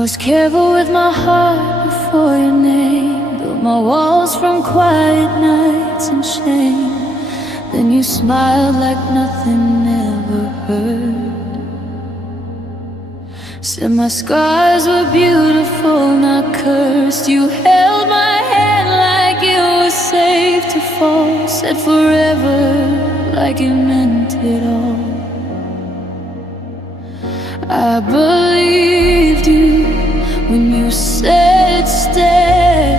was careful with my heart before your name, built my walls from quiet nights and shame. Then you smiled like nothing ever hurt. Said my scars were beautiful, not cursed. You held my hand like it was safe to fall. Said forever like it meant it all. I believed you when you said stay.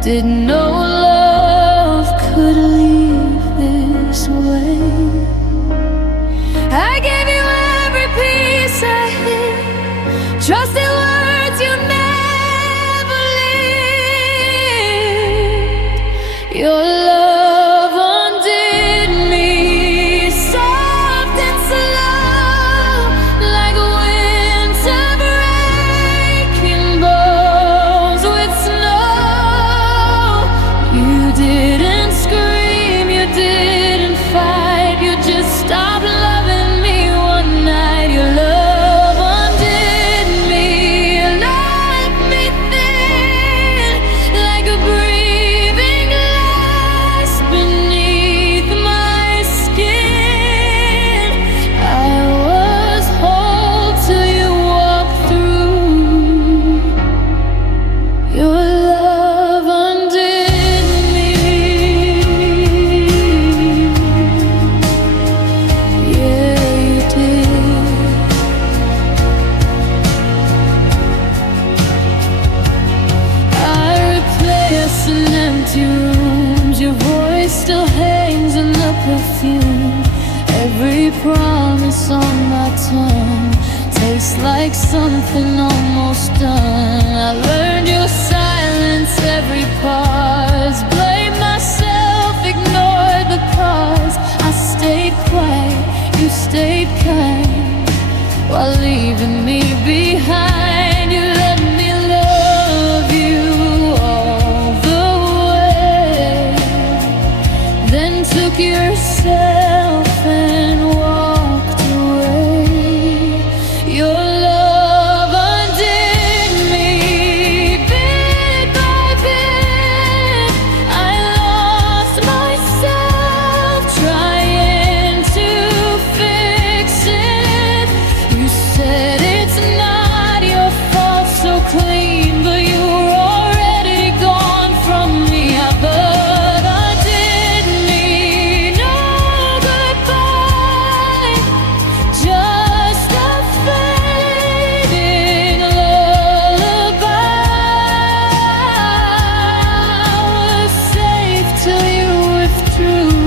Didn't know love could leave this way. I gave you every piece I hid, trusted words you never lived. Your love undid me, soft and slow, like winter breaking bones with snow. You didn't scream, you didn't fight, you just stopped loving me one night. Your love undid me, left me thin, like a breathing glass beneath my skin. I was whole till you walked through. Your love undid me. Yeah, you did. I replace in empty rooms. Your voice still hangs in the perfume. Every promise on my tongue tastes like something almost done. I learned your silence, every pause. Blame myself, ignored the cause. I stayed quiet, you stayed kind, while leaving me behind. You let me love you all the way, then took yourself and walked away. Your love undid me, bit by bit. I lost myself trying to fix it. You said it's not your fault, so clean, but you were already gone from me. But undid me, no goodbye, just a fading lullaby. I was safe till you withdrew.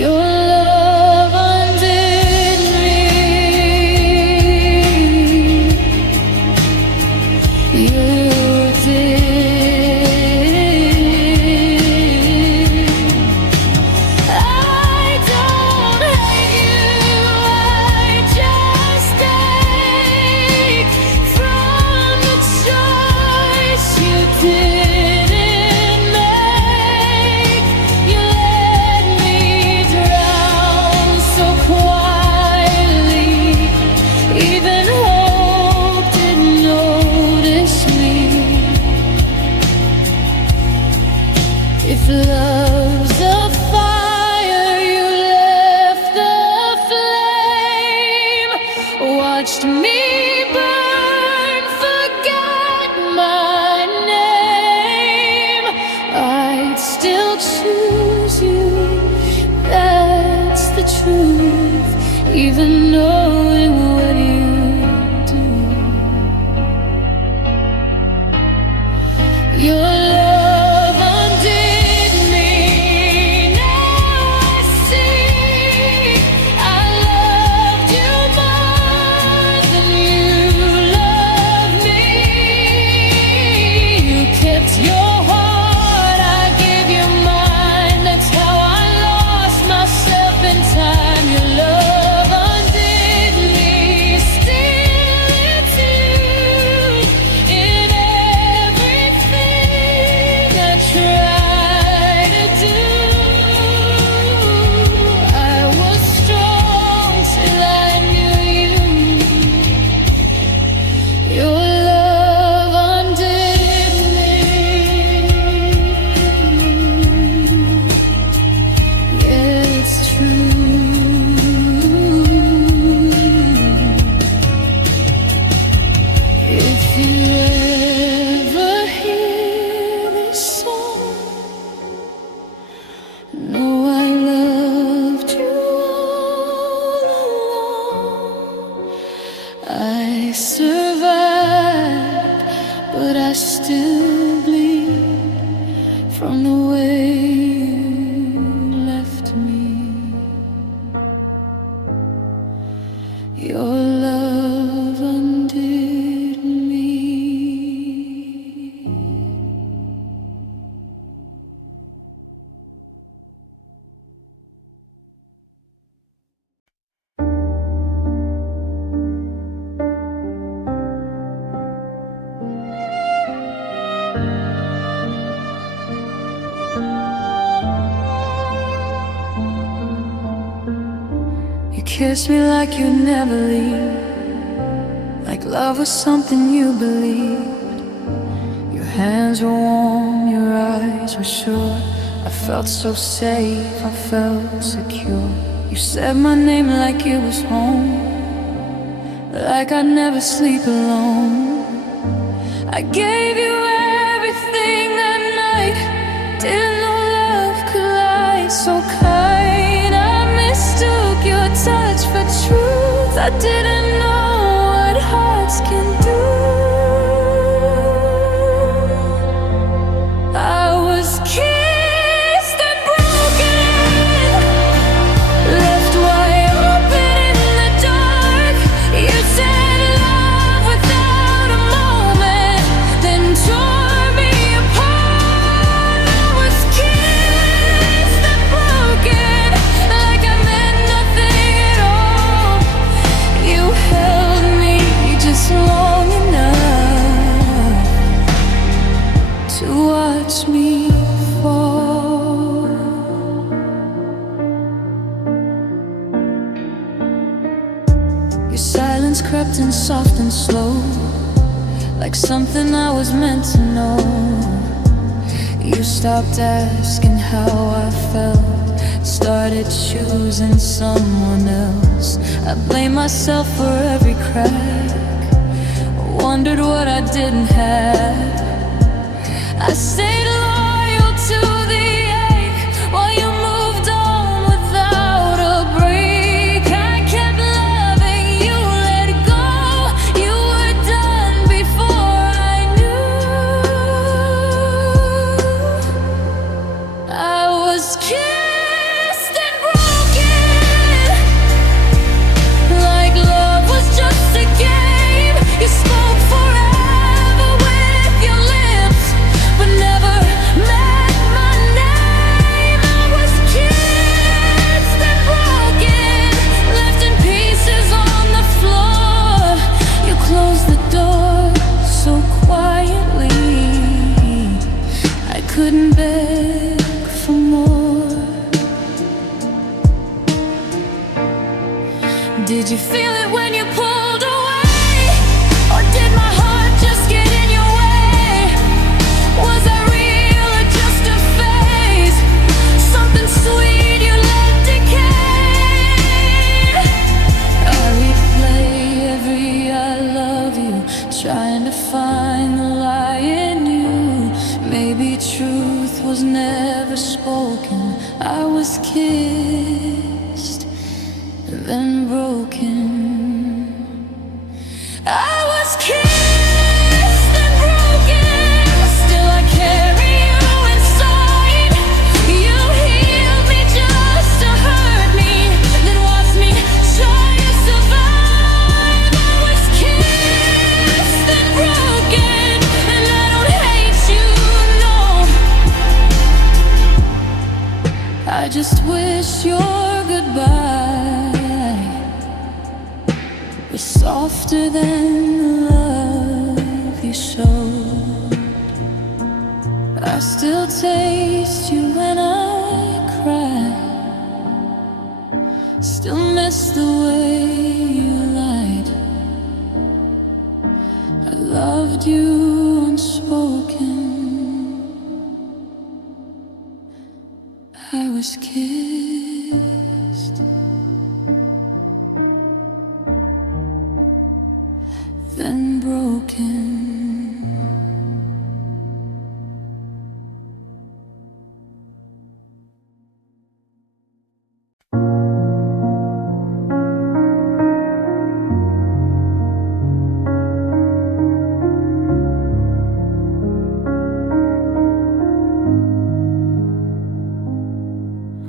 Your love undid me. You did. I don't hate you, I just ache from the choice you didn't make. You let me drown so quietly, even hope didn't notice me. you ever hear this song, know I loved you all along. I survived, but I still bleed from the way you left me. Your love undid me. You kissed me like you'd never leave, like love was something you believed. Your hands were warm, your eyes were sure. I felt so safe, I felt secure. You said my name like it was home, like I'd never sleep alone. I gave you everything that night, didn't know love could lie so kind. I mistook your touch for truth, I didn't know what hearts can do. I was kissed and broken, left wide open in the dark. You said love without a moment, then tore me apart. I was kissed and broken, like I meant nothing at all. You held me just long enough to watch me fall. Your silence crept in soft and slow, like something I was meant to know. You stopped asking how I felt, started choosing someone else. I blame myself for every crack, wondered what I didn't have. I stayed loyal to the ache while you moved on without a break. I kept loving you, let go. You were done before I knew. I was kissed and broken, like love was just a game. You spoke forever with your lips, but never met my name. I was kissed and broken, left in pieces on the floor. You closed the door so quietly, I couldn't beg for more. Did you feel it when you pulled away, or did my heart just get in your way? Was I real or just a phase? Something sweet you let decay. I replay every I love you, trying to find the lie in you. Maybe truth was never spoken. I was kissed and then broken. I was kissed and broken, still I carry you inside. You healed me just to hurt me, then watched me try to survive. I was kissed and broken, and I don't hate you, no. I just wish your goodbye was softer than the love you showed. I still taste you when I cry, still miss the way you lied. I loved you unspoken, I was kissed, then broken.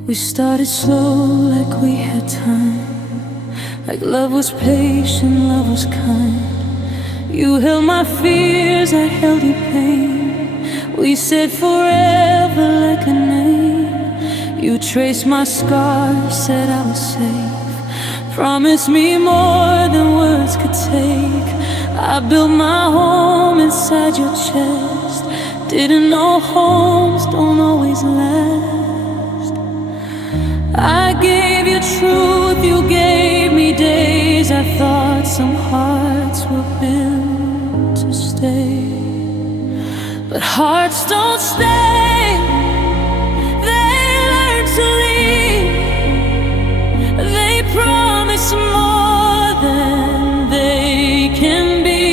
We started slow like we had time, like love was patient, love was kind. You held my fears, I held your pain. We said forever like a name. You traced my scars, said I was safe. Promised me more than words could take. I built my home inside your chest. Didn't know homes don't always last. I gave you truth, you gave me days. I thought some hearts were built to stay, but hearts don't stay. They learn to leave. They promise more than they can be.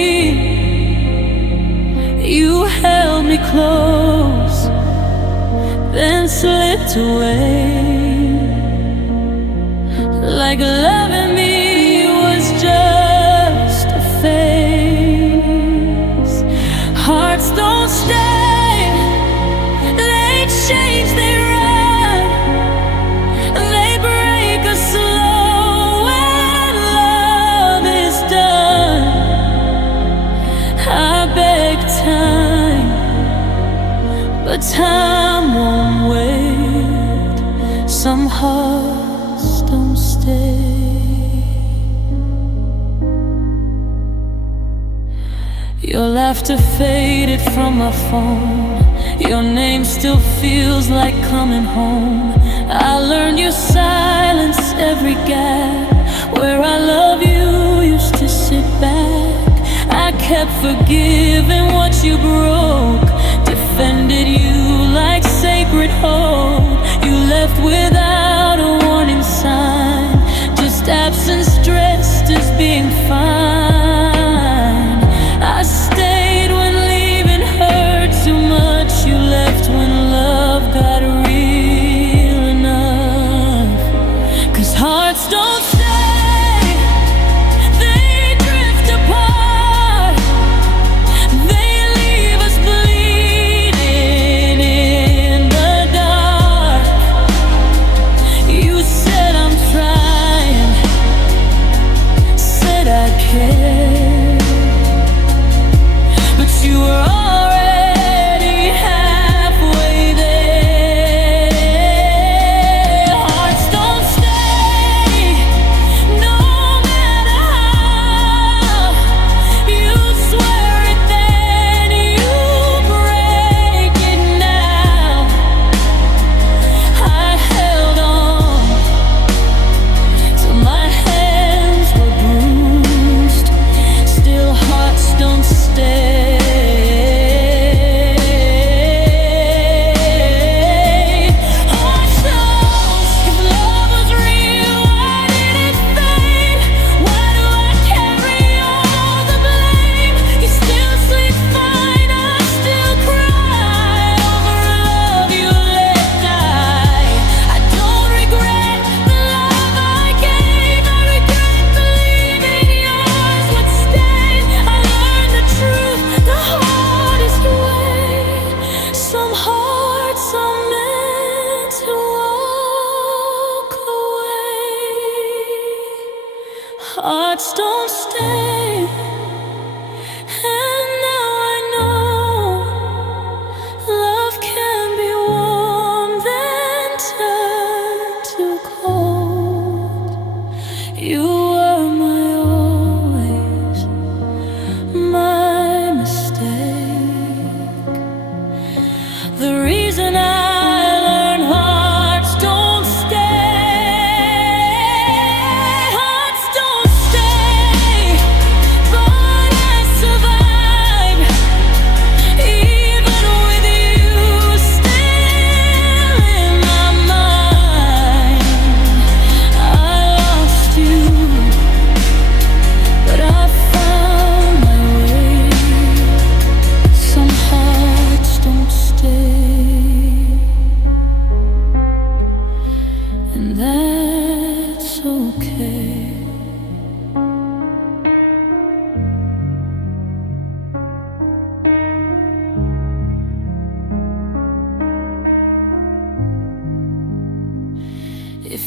You held me close, then slipped away, like loving me was just a phase. Hearts don't stay, they change, they run, they break us slow when love is done. I beg time, but time won't wait. Some hearts don't stay. Your laughter faded from my phone. Your name still feels like coming home. I learned your silence, every gap where I love you used to sit back. I kept forgiving what you broke, defended you like sacred hope. You left without a warning sign, just absence dressed as being fine. I stayed when leaving hurt too much. You left when love got real enough. 'Cause hearts don't stay, they drift apart. They leave us bleeding in the dark. You said I'm trying, said I care.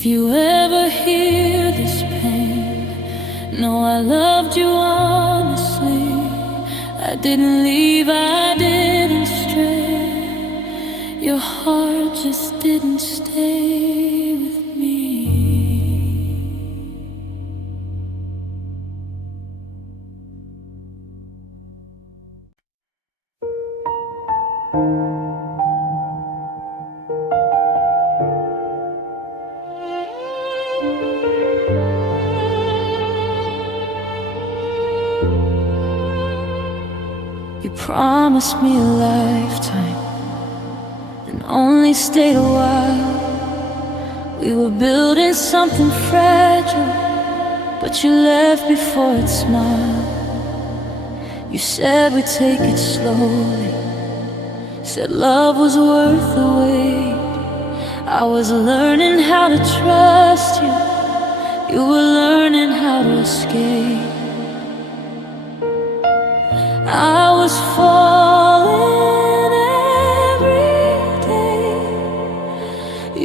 If you ever hear this pain, know I loved you honestly. I didn't leave, I didn't stray. Your heart just didn't stay with me. You promised me a lifetime, and only stayed a while. We were building something fragile, but you left before it smiled. You said we'd take it slowly, said love was worth the wait. I was learning how to trust you, you were learning how to escape. I was falling every day.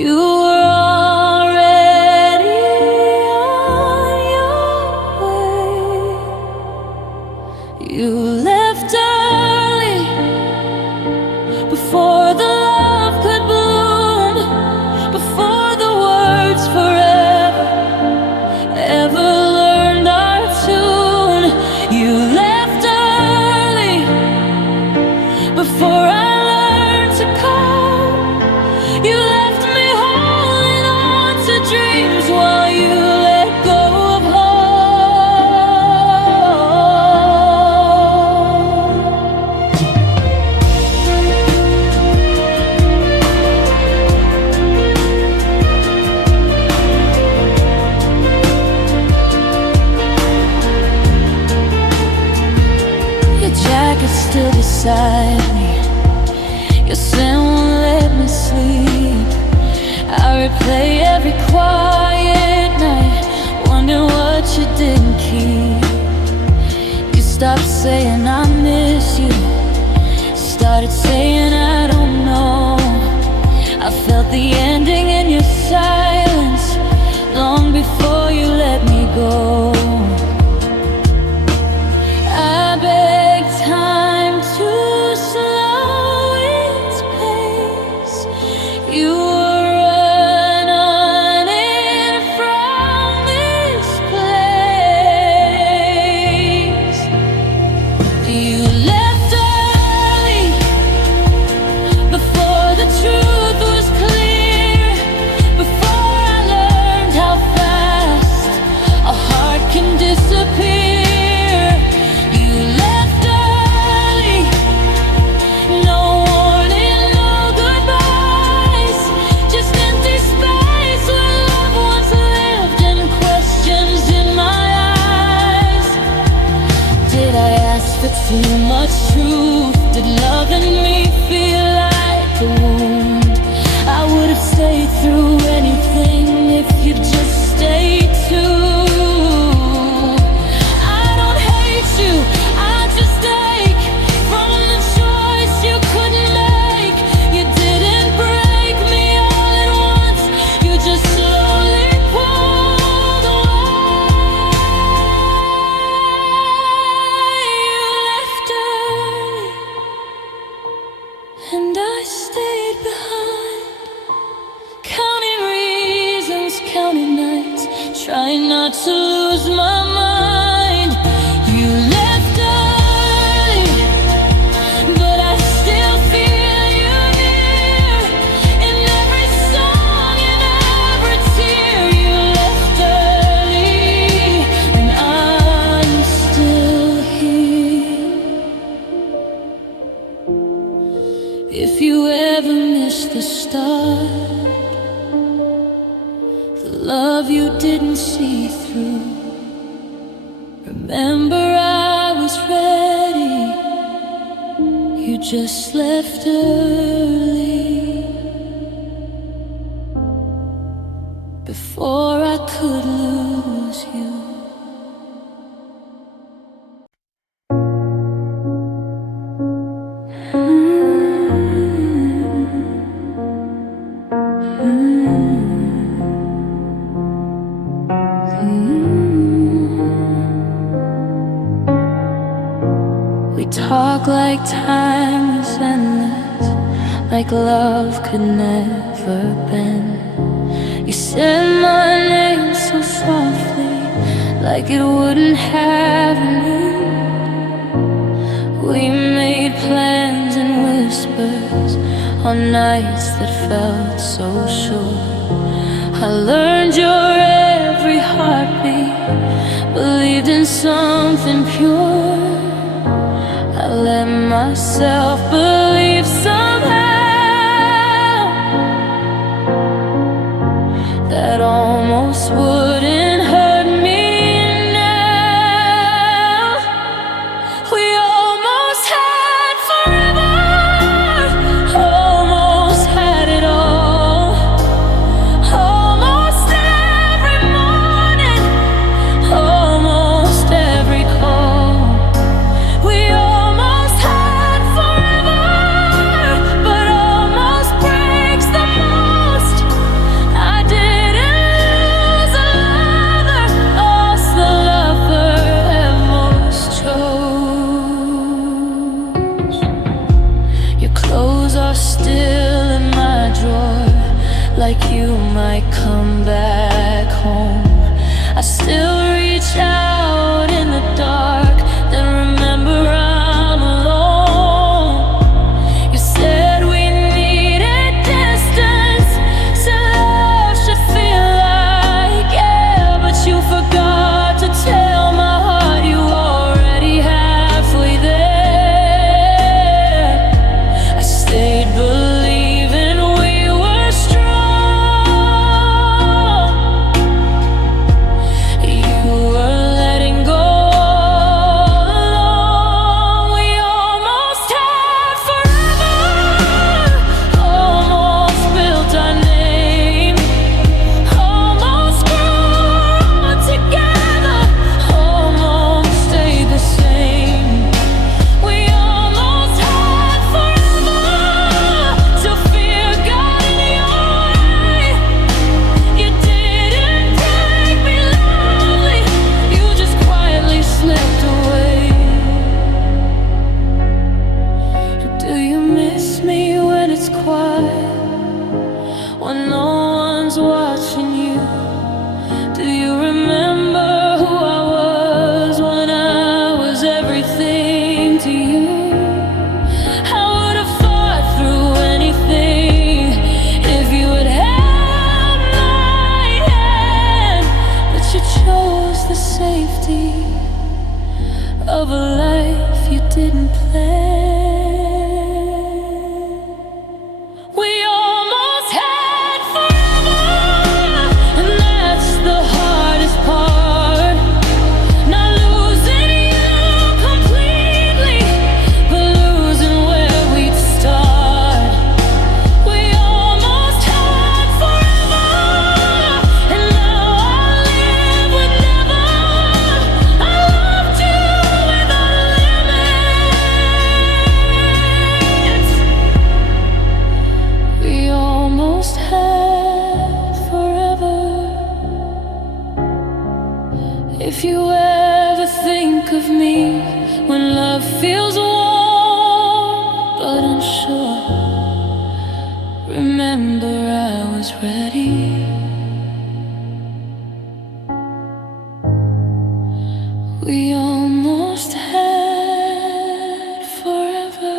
You were already on your way. You left early, before the love could bloom, before the words forever ever learned our tune. You left before I learned to cope. You left me holding on to dreams while you let go of hope. Your jacket's still beside me, your scent won't let me sleep. I replay every quiet night, wondering what you didn't keep. You stopped saying I miss you, started saying I don't know. I felt the ending in your silence, long before you let me go. I beg time to slow its pace. You were running from this place. You left early, before the truth was clear, before I learned how fast a heart can disappear. You left early, no warning, no goodbyes, just empty space where love once lived and questions in my eyes. Did I ask for too much truth? Did loving me feel like a wound? I would have stayed through anything if you'd just stayed too. I don't hate you, I just ache from the choice you couldn't make. You didn't break me all at once, you just slowly pulled away. You left early, and I stayed behind, counting reasons, counting nights, trying not to lose my mind. You left early, but I still feel you near, in every song, in every tear. You left early, and I'm still here. If you ever miss the start, the love you didn't see through, remember I was ready. You just left early, before I could lose you. talk like time was endless, like love could never bend. You said my name so softly, like it wouldn't have an end. We made plans and whispers on nights that felt so sure. I learned your every heartbeat, believed in something pure. I let myself believe somehow that almost wouldn't hurt me now. We almost had forever, almost had it all, almost every morning, almost every call. We almost had forever, but almost breaks the most. I didn't lose a lover, lost the lover I most chose. Your clothes are still in my drawer, like you might come back home. I still reach out in the dark, then remember I'm alone. You said we needed distance, said love should feel like yeah, but you forgot to tell my heart you already halfway there. I stayed believing we were strong. You were letting go alone. We almost had forever, almost built our name, almost grew together, almost stayed the same. We almost had forever, till fear got in your way. You didn't break me loudly, you just quietly slipped away. Do you miss me when it's quiet, when no one's watching you? Do you remember who I was when I was everything to you? I would have fought through anything if you had held my hand, but you chose the safety of a life you didn't plan. We almost had forever, and that's the hardest part. Not losing you completely, but losing where we'd start. We almost had forever, and now I live with never. I loved you without limits. We almost had forever. If you ever think of me when love feels warm but unsure, remember I was ready. We almost had forever.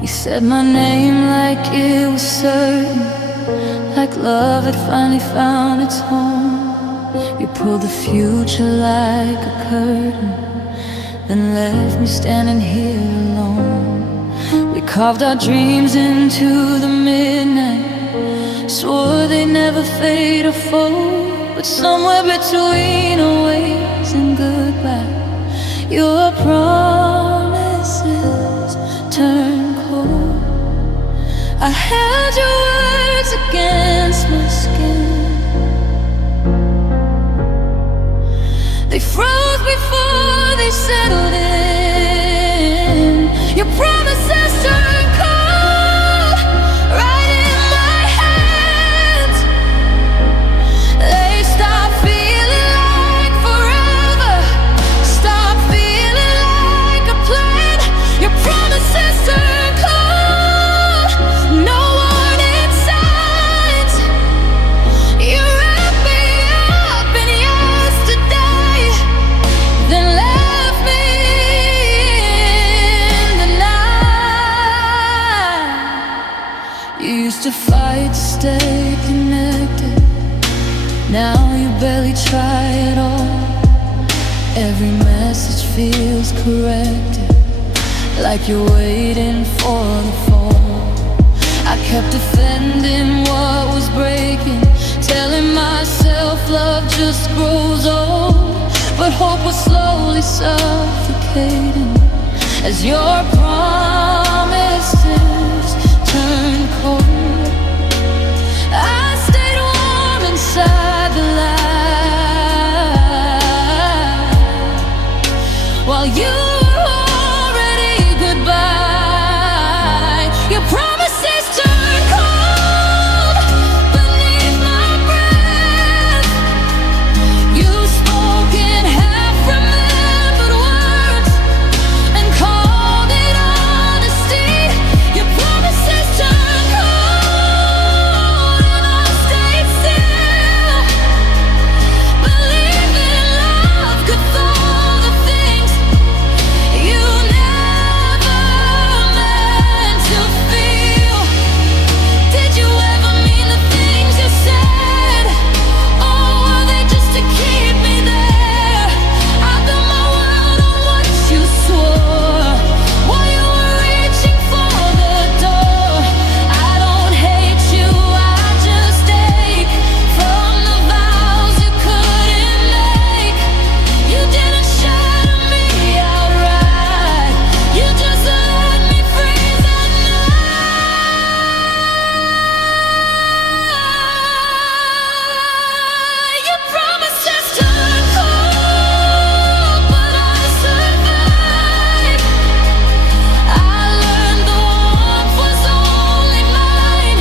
You said my name like it was certain, like love had finally found its home. You pulled the future like a curtain, then left me standing here alone. We carved our dreams into the midnight, swore they'd never fade or fold, but somewhere between a ways and goodbye, your promises turned cold. I held your words against my skin, They froze before they settled in. Your promises turn cold right in my hands. They stop feeling like forever, stop feeling like a plan. Your promises turn cold, no warning signs. You wrap me up in yesterday, then left me in the night. You used to fight to stay connected, now you barely try at all. Every message feels corrected, like you're waiting for the fall. I kept defending what was breaking, telling myself love just grows old. But hope was slowly suffocating as your promises turned cold. I stayed warm inside the light while you were already goodbye. Your promises turn cold beneath my breath. You spoke in half-remembered words and called it honesty. Your promises turn cold and I stayed still, believing love could thaw the things you never meant to feel. Did you ever mean the things you said, or were they just to keep me there? I built my world on what you swore while you were reaching for the door. I don't hate you, I just ache from the vows you couldn't make. You didn't shatter me outright, you just let me freeze at night. Your promises turn cold, but I survived. I learned the warmth was only mine.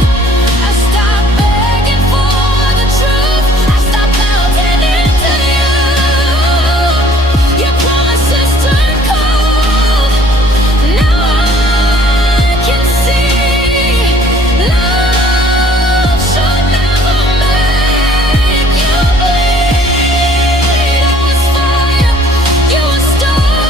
I stopped begging for the truth, I stopped melting into you. Your promises turn cold, now I can see love should never make you bleed. I was fire, you were stone.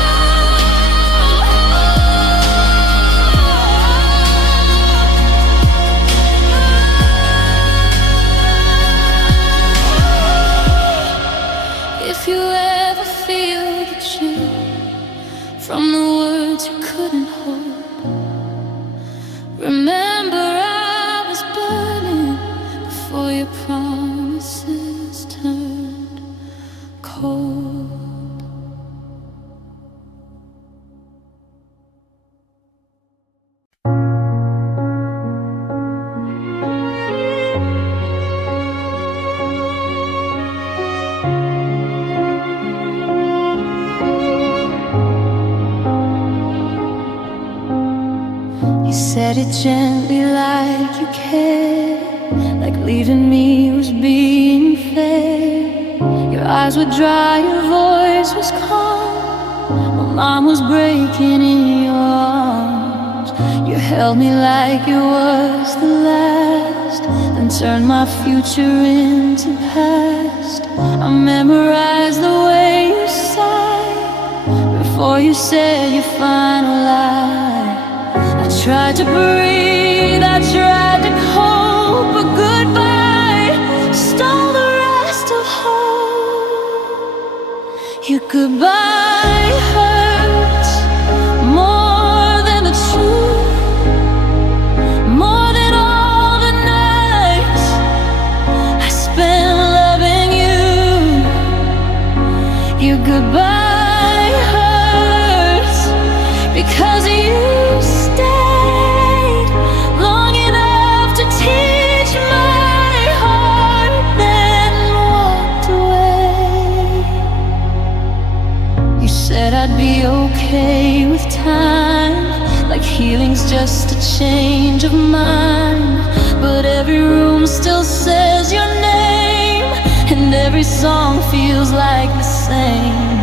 If you ever feel the chill from the words you couldn't hold, remember I was burning before your promises turned cold. You said it gently like you cared, like leaving me was being fair. Your eyes were dry, your voice was calm, while mine was breaking in your arms. You held me like it was the last, then turned my future into past. I memorized the way you sighed before you said your final lie. I tried to breathe, I tried to cope, but goodbye stole the rest of hope. Your goodbye hurts more than the truth, more than all the nights I spent loving you. Your goodbye hurts because you stayed long enough to teach my heart, then walked away. okay with time, like healing's just a change of mind. But every room still says your name, and every song feels like the same.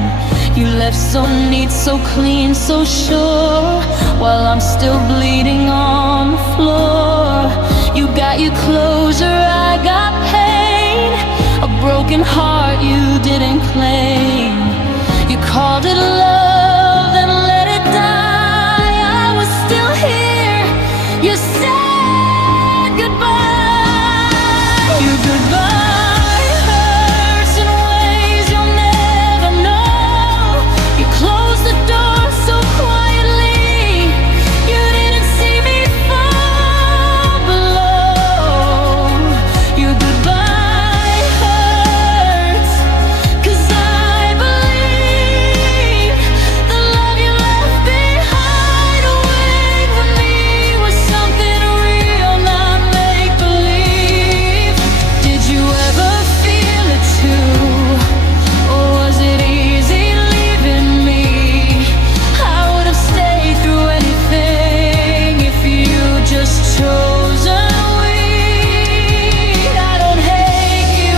You left so neat, so clean, so sure, while I'm still bleeding on the floor. You got your closure, I got pain, a broken heart you didn't claim. You called it love and let it die. I was still here, you said goodbye. Your goodbye hurts in ways you'll never know. You closed the door so quietly, you didn't see me fall below. Your goodbye hurts, 'cause I believe the love you left behind waiting for me was something real, not make-believe. Did you ever feel it too, or was it easy leaving me? I would have stayed through anything if you just chosen we'd. I don't hate you,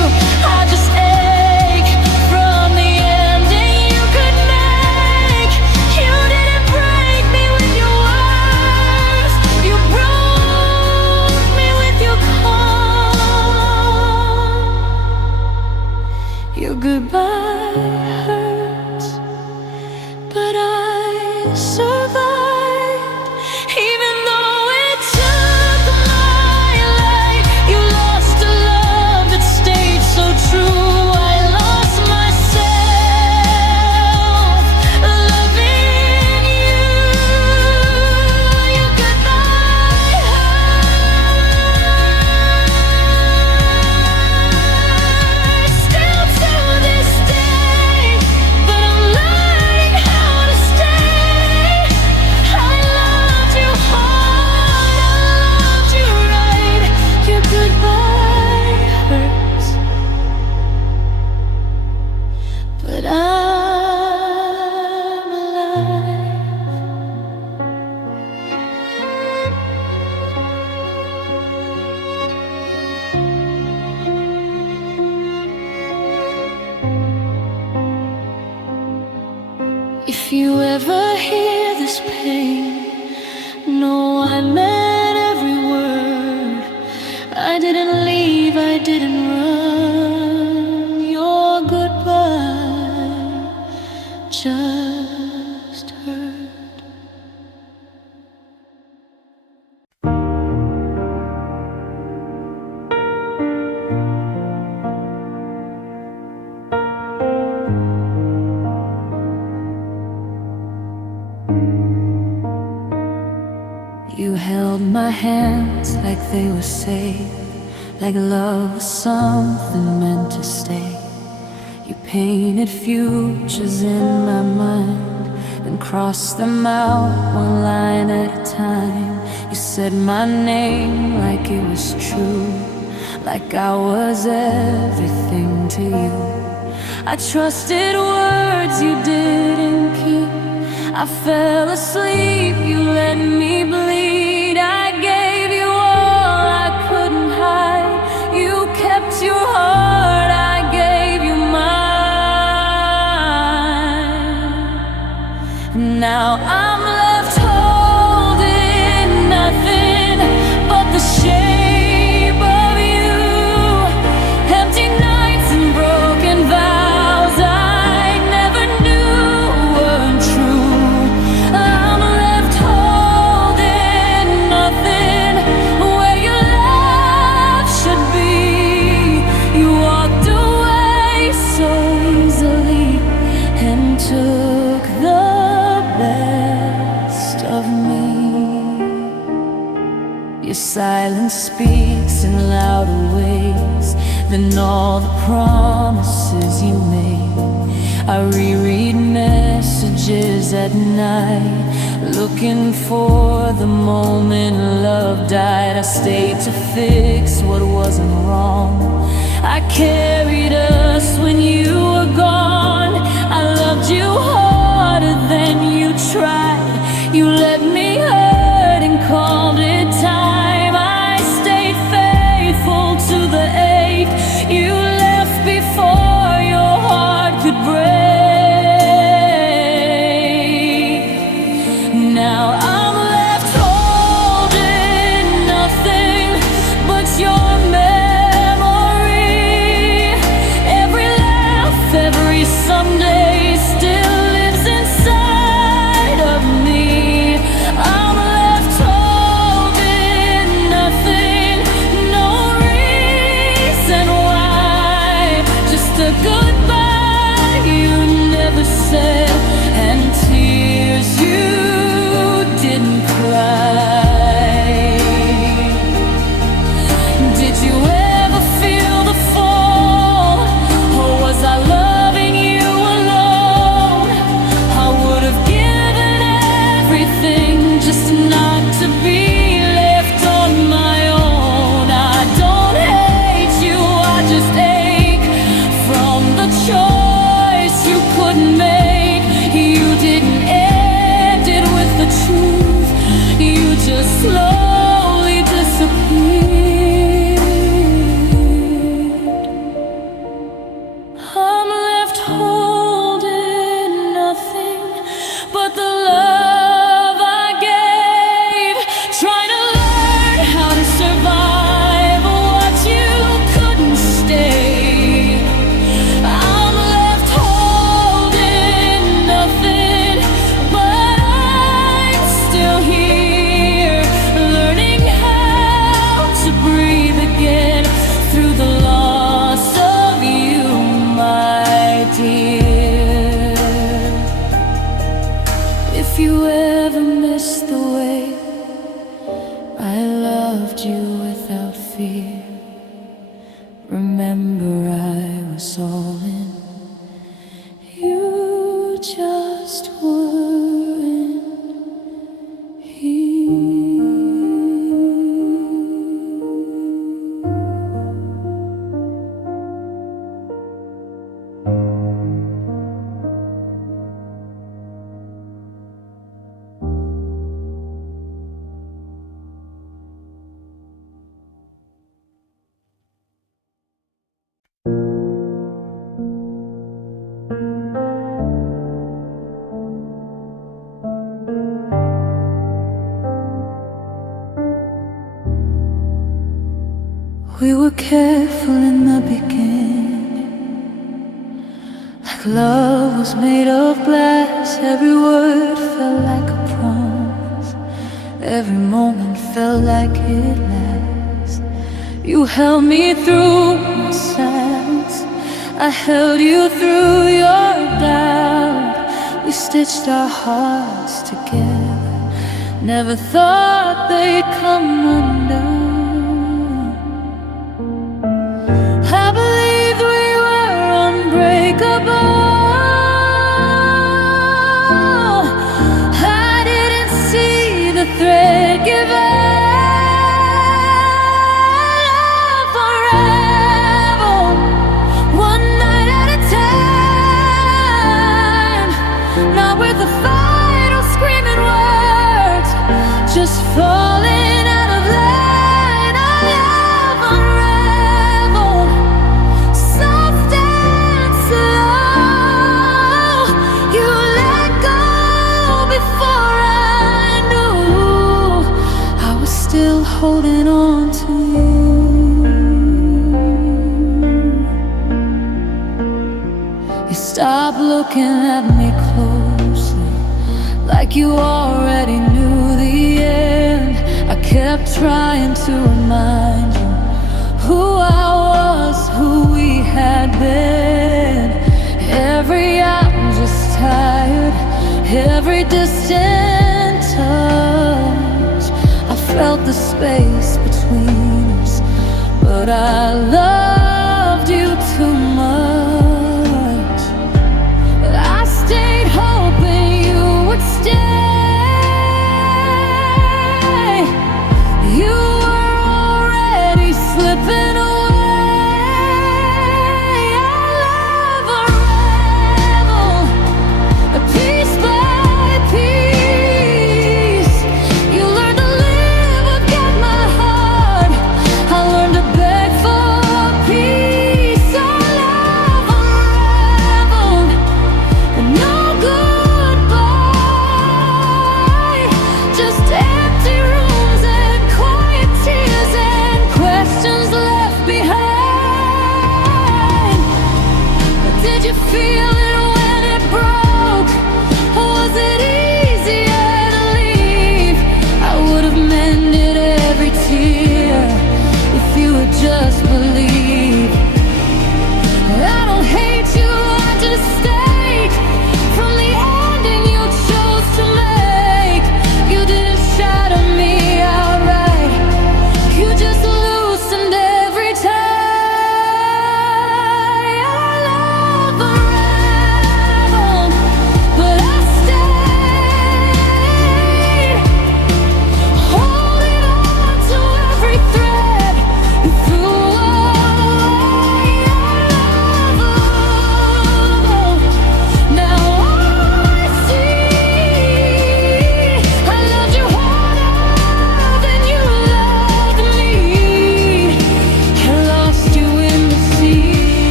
I just ache from the ending you could make. You didn't break me with your words, you broke me with your calm. Your goodbye hurts, but I survived. Even though it took my life, you lost a love that stayed so true. I lost myself loving you. Your goodbye hurts still to this day, but I'm learning how to stay. I loved you hard, I loved you right. Your goodbye hurts, but I'm alive. If you ever hear this pain, know I meant every word. I didn't leave, I didn't run. Your goodbye just hurt. You held my hands like they were safe, like love was something meant to stay. You painted futures in my mind, then crossed them out one line at a time. You said my name like it was true, like I was everything to you. I trusted words you didn't keep, I fell asleep, you let me bleed. I gave you all I couldn't hide, you kept your heart, I gave you mine. Now I'm left holding nothing but the shape of you. Empty nights and broken vows I never knew weren't true. I'm left holding nothing where your love should be. You walked away so easily and took the best of me. Your silence speaks in louder ways than all the promises you made. I reread messages at night, looking for the moment love died. I stayed to fix what wasn't wrong. I carried us when you were gone. I loved you harder than you someday still lives inside of me. I'm left holding nothing, no reason why, just a goodbye you never said, and tears you didn't cry. Did you ever feel the fall, or was I loving you alone? I would have given everything just not to be left on my own. I don't hate you, I just ache from the choice you couldn't make. You didn't end it with the truth, you just slowly disappeared. I'm left holding nothing but the love I gave, trying to learn how to survive what you couldn't stay. I'm left holding nothing, but I'm still here, learning how to breathe again through the loss of you, my dear. If you ever miss the way I loved you without fear, remember I was all in, you just weren't here. We were careful in the beginning, like love was made of glass. Every word felt like a promise, every moment felt like it lasts. You held me through my silence, I held you through your doubt. We stitched our hearts together, never thought they'd come undone. I believed we were unbreakable. I didn't see the thread give up. Unraveled, one night at a time, not with the final screaming words, just falling out of line. Our love unraveled, soft and slow. You let go before I knew I was still holding on to you. You stopped looking at me closely, like you already knew the end. I kept trying to remind you who I was, who we had been. Every I'm just tired, every distant touch, I felt the space between us, but I loved you too much. But I stayed hoping you would stay. You were already slipping away. Our love unraveled, piece by piece. You learned to live without my heart, I learned to beg for peace. Our love unraveled, but no goodbye, just empty rooms and quiet tears and questions left behind. But did you feel it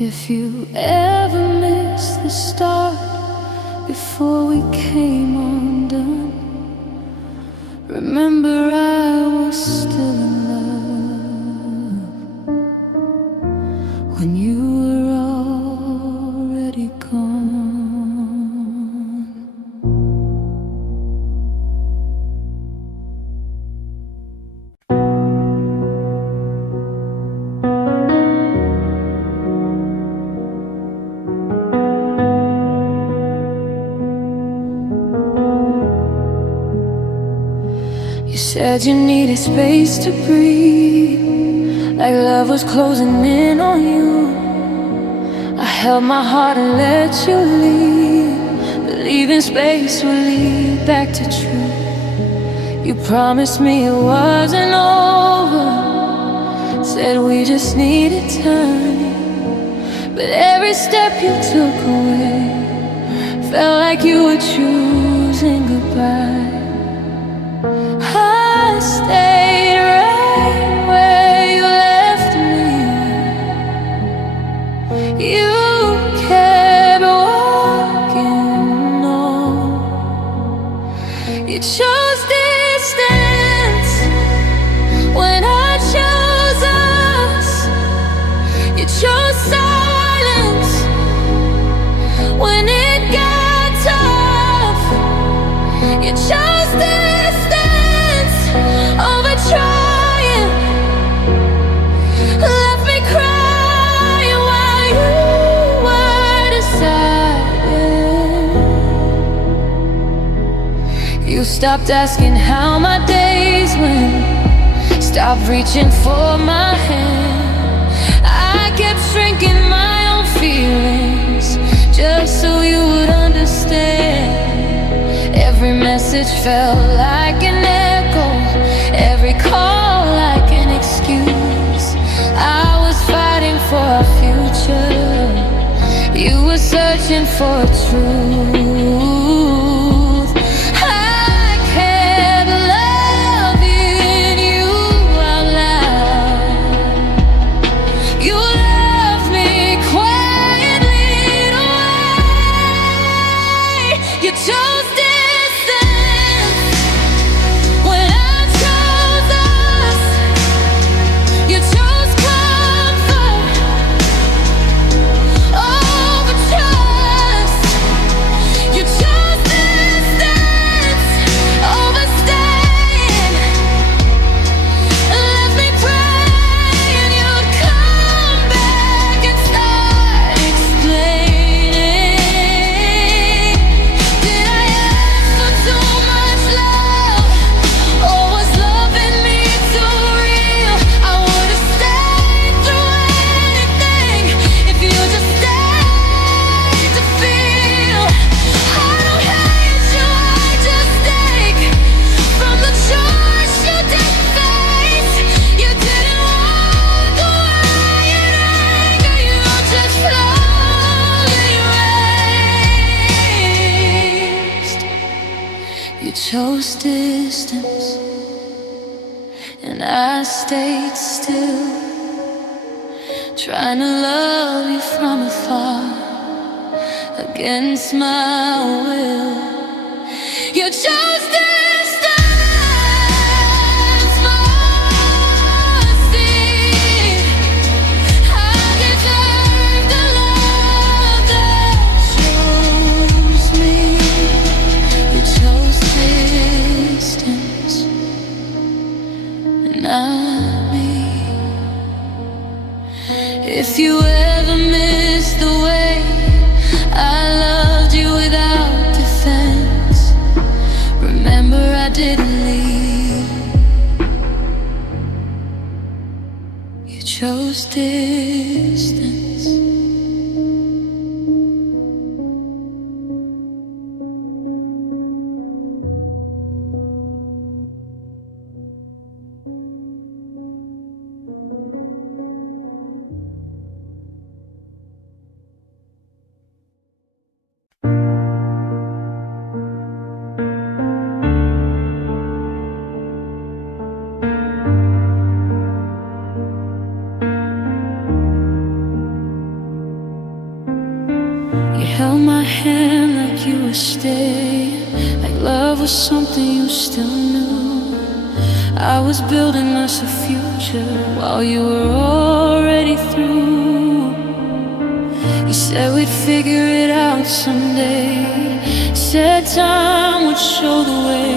If you ever miss the start before we came undone, remember I was still in love when you were already gone. You said you needed space to breathe, like love was closing in on you. I held my heart and let you leave, believing space would lead back to truth. You promised me it wasn't over, said we just needed time. But every step you took away felt like you were choosing goodbye. I stayed right where you left me. You kept walking on. You chose distance when I chose us. You chose silence when it got tough. You chose distance over trying, left me crying while you were deciding. You stopped asking how my days went, stopped reaching for my hand. I kept shrinking my own feelings just so you would understand. Every message felt like an echo, every call like an excuse. I was fighting for a future, you were searching for truth. I kept loving you out loud. You loved me quietly away. You chose distance when I chose us. You chose comfort over trust. You chose distance over staying. Left me praying you'd come back and start explaining. Did I ask for too much love, or was love in me too real? I would've stayed through anything if you just stayed to feel. I don't hate you, I just take from the choice you didn't face. You didn't walk away in anger, you just slowly erased. You chose distance, and I stayed still, trying to love you from afar, against my will. You chose distance, mercy. I deserve the love that chose me. You chose distance, and not me. If you ever miss the way I loved you without defense, remember I didn't leave. You chose distance. Held my hand like you were staying, like love was something you still knew. I was building us a future while you were already through. You said we'd figure it out someday, said time would show the way.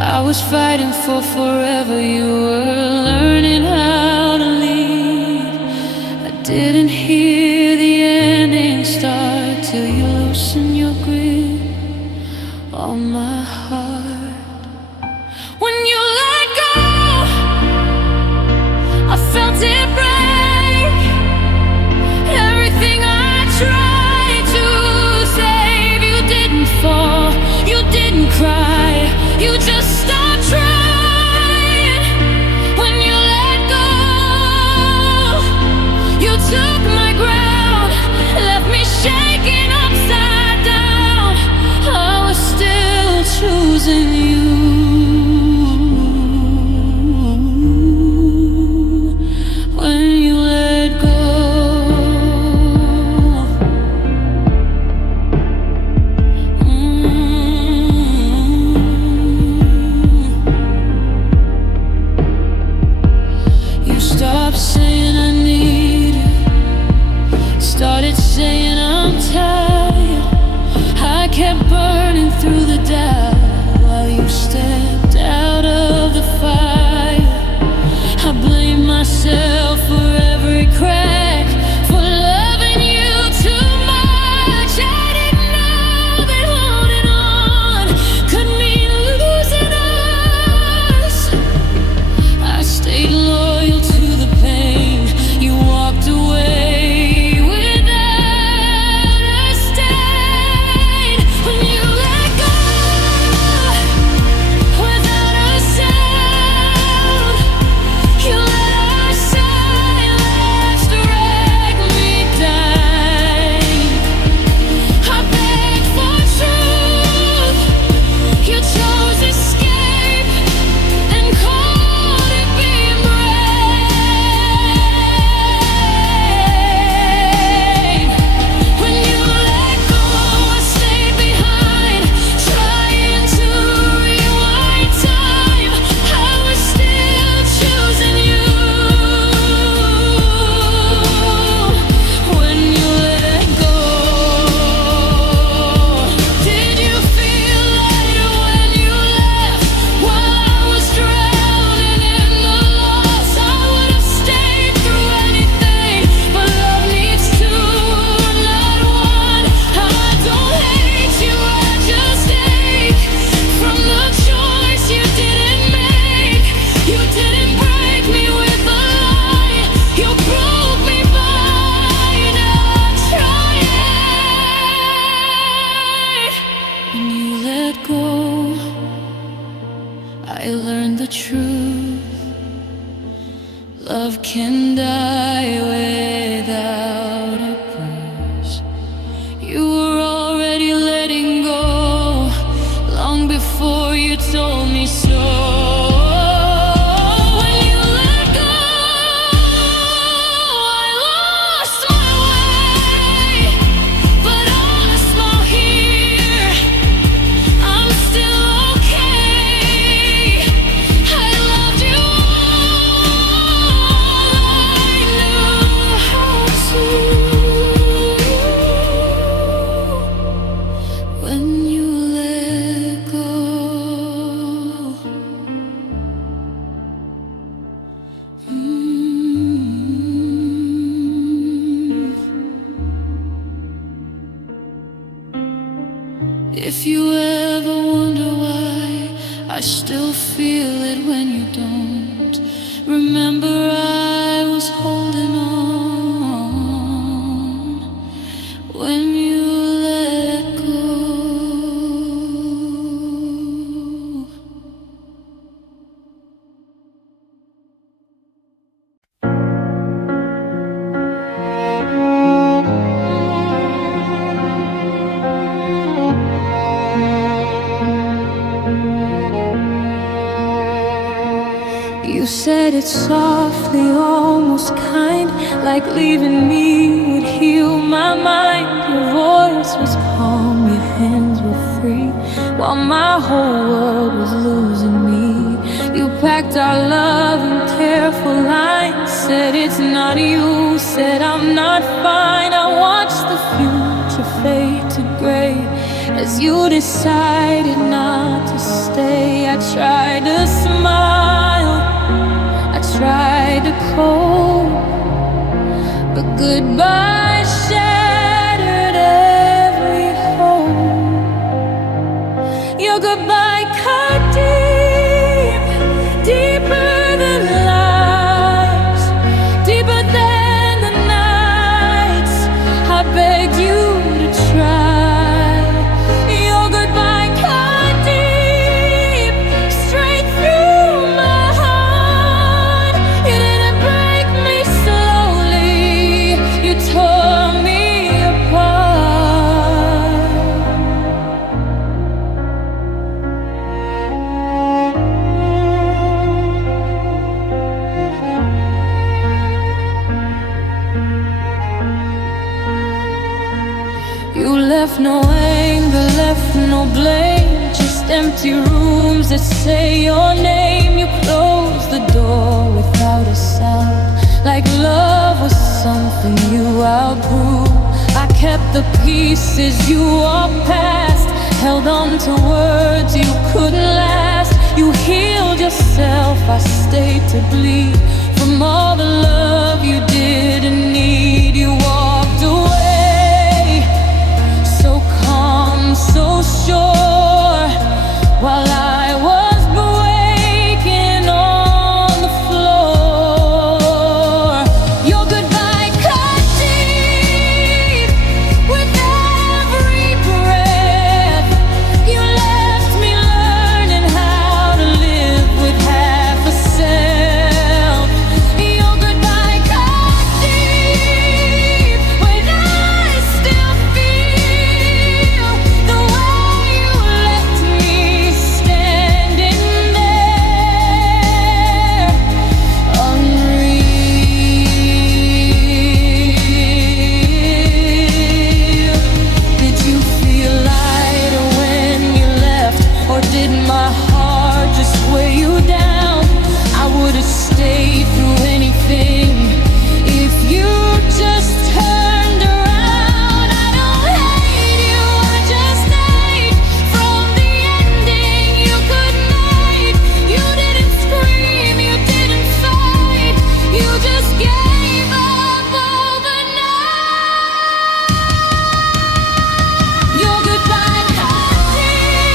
I was fighting for forever, you were learning how to lead. I didn't hear the ending start till you loosened your grip on my heart. When you let go, I felt it break. Everything I tried to save, you didn't fall, you didn't cry, you just stopped trying. When you let go, you took my ground, left me shaking upside down. I was still choosing you. When you let go, you stopped saying I need you, started saying I'm tired. I kept burning through the doubt while you stepped out of the fire. I blame myself for every crack, for loving you too much. I didn't know that holding on could mean losing us. I stayed loyal to the pain, you walked away without a stain. When you let go, without a sound, you let our silence drag me down. I begged for truth, you chose escape and called it being brave. When you let go, I stayed behind, trying to rewind time. I was still choosing you. When you let go, did you feel lighter when you left? While I was drowning in the loss, I would have stayed through anything, but love needs two, not one. I don't hate you, I just ache from the choice you didn't make. You didn't break me with a lie, you broke me by not trying. When you let go, I learned the truth. Love can die without a bruise. You were already letting go long before you told me so. When you let go, I lost my way, but on a small here, I'm still okay. I loved you all I knew how to. When you let go, if you ever wonder why I still feel it when you don't, remember I was holding on. When you let go, you said it softly, almost kind, like leaving me would heal my my mind. Your voice was calm, your hands were free, while my whole world was losing me. You packed our love in careful lines, said it's not you, said I'm not fine. I watched the future fade to gray as you decided not to stay. I tried to smile, I tried to cope, but goodbye shattered every hope. Your goodbye cut deep, deeper than lies, deeper than the nights I begged you to try. Your goodbye cut deep, straight through my heart. You didn't break me slowly, you tore me apart. You left no anger, left no blame, just empty rooms that say your name. You closed the door without a sound, like love was something you outgrew. I kept the pieces you walked past, held on to words you couldn't last. You healed yourself, I stayed to bleed from all the love you didn't need. You walked away, so calm, so sure, while I was breaking on the floor. Your goodbye cut deep with every breath. You left me learning how to live with half a self. Your goodbye cut deep when I still feel the way you left me standing there, unreal. Did you feel lighter when you left, or did my heart just weigh you down? I would have stayed through anything if you just turned around. I don't hate you, I just hate from the ending you could make. You didn't scream, you didn't fight, you just gave up overnight. Your goodbye cut deep,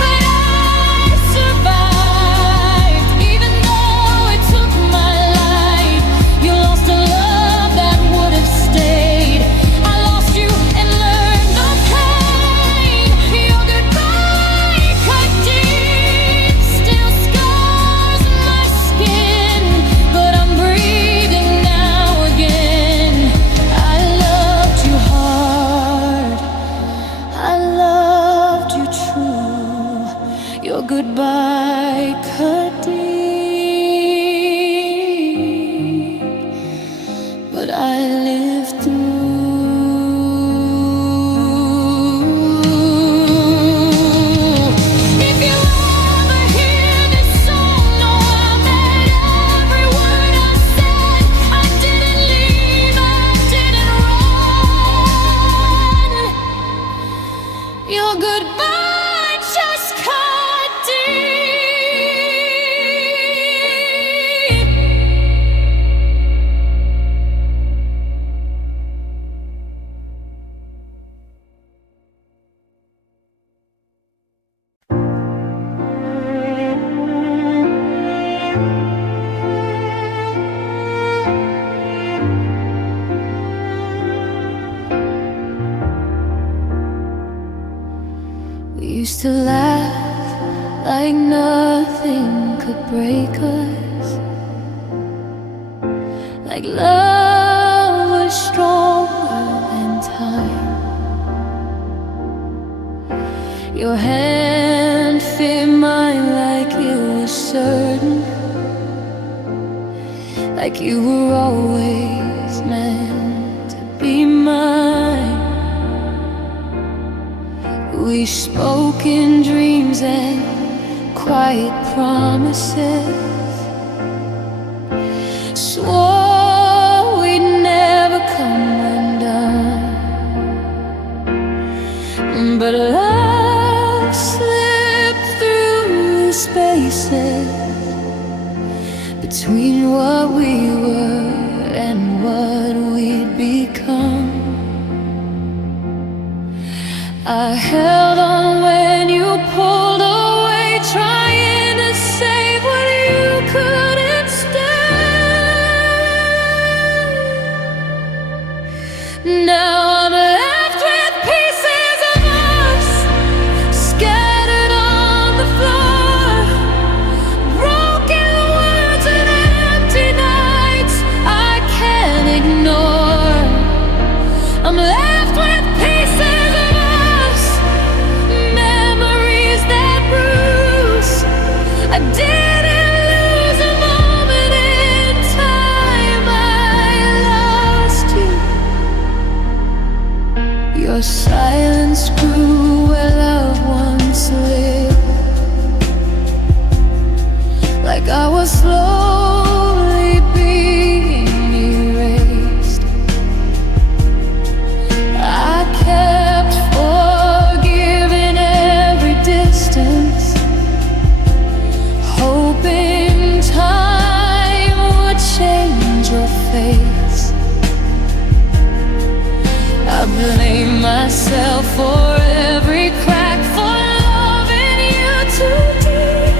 but I survived, even though it took my life. You lost a love that would have stayed. I lost you and learned the pain. Your goodbye cut deep, still scars my skin, but I'm breathing now again. I loved you hard, I loved you true. Your goodbye cut deep, but I lived through. If you ever hear this song, know I meant every word I said. I didn't leave, I didn't run. Your goodbye just cut deep. We used to laugh like nothing could break us, like love was stronger than time. Your hand fit mine like it was certain, like you were always meant to be. mine. We spoke in dreams and quiet promises, swore we'd never come undone. But love slipped through the spaces between what we were and what we'd become. I held on when you pulled away, trying to save what you couldn't stand. Now I'm left with pieces of us scattered on the floor, broken words and empty nights I can't ignore. I'm left with pieces of us, memories that bruise. I didn't lose a moment in time, I lost you. Your silence grew where love once lived, like I was slowly being erased. I kept forgiving every distance, hoping time would change your face. I blame myself for every crack, for loving you too deep.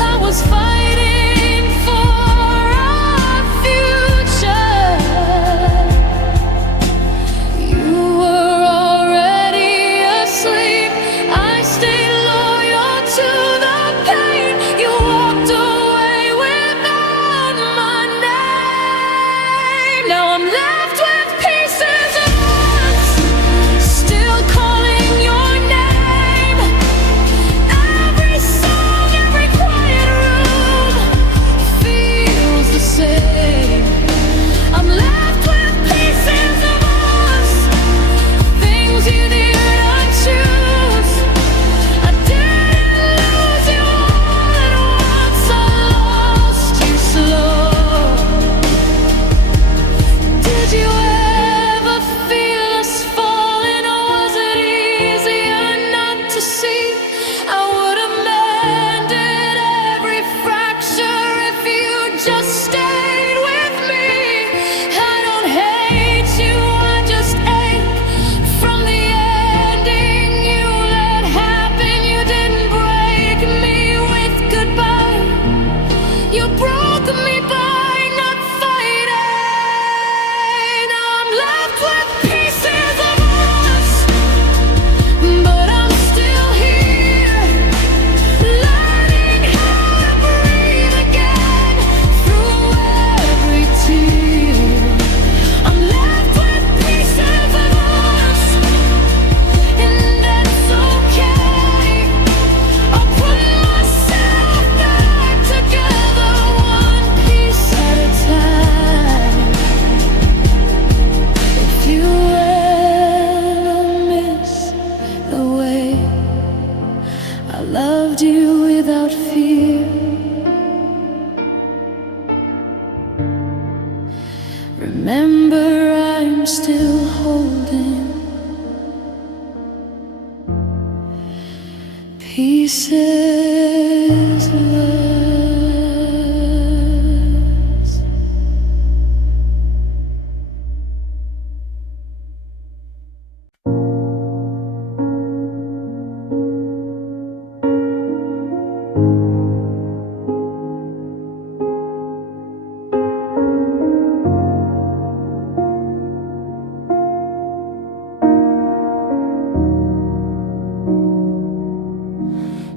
I was fighting for our future. You were already asleep. I stayed loyal to the pain. You walked away without my name. Now I'm left with pieces of us, still calling your name. Every song, every quiet room feels the same. I'm left with pieces of us, things you didn't choose. I didn't lose you all at once, I lost you slow. Did you ever feel us falling, or was it easier not to see? I would have mended every fracture if you just stayed with me. I don't hate you, I just ache from the ending you let happen. You didn't break me with goodbye, you broke me by not fighting. Now I'm left with pieces of us, but I'm still here, learning how to breathe again through every tear. I'm left with pieces of us, and that's okay. I'll put myself back together, one piece at a time. If you ever miss the way I loved you without fear, remember I'm still holding pieces of us.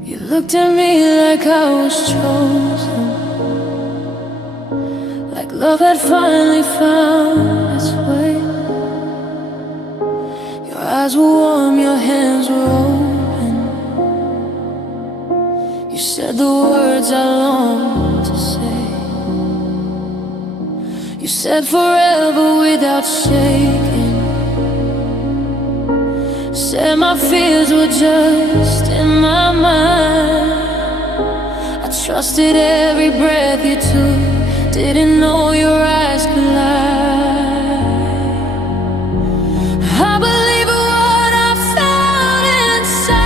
You looked at me like I was chosen, like love had finally found its way. Your eyes were warm, your hands were open. You said the words I longed to say. You said forever without shaking. Said my fears were just in my mind. I trusted every breath you took. Didn't know your eyes could lie. I believe what I felt inside.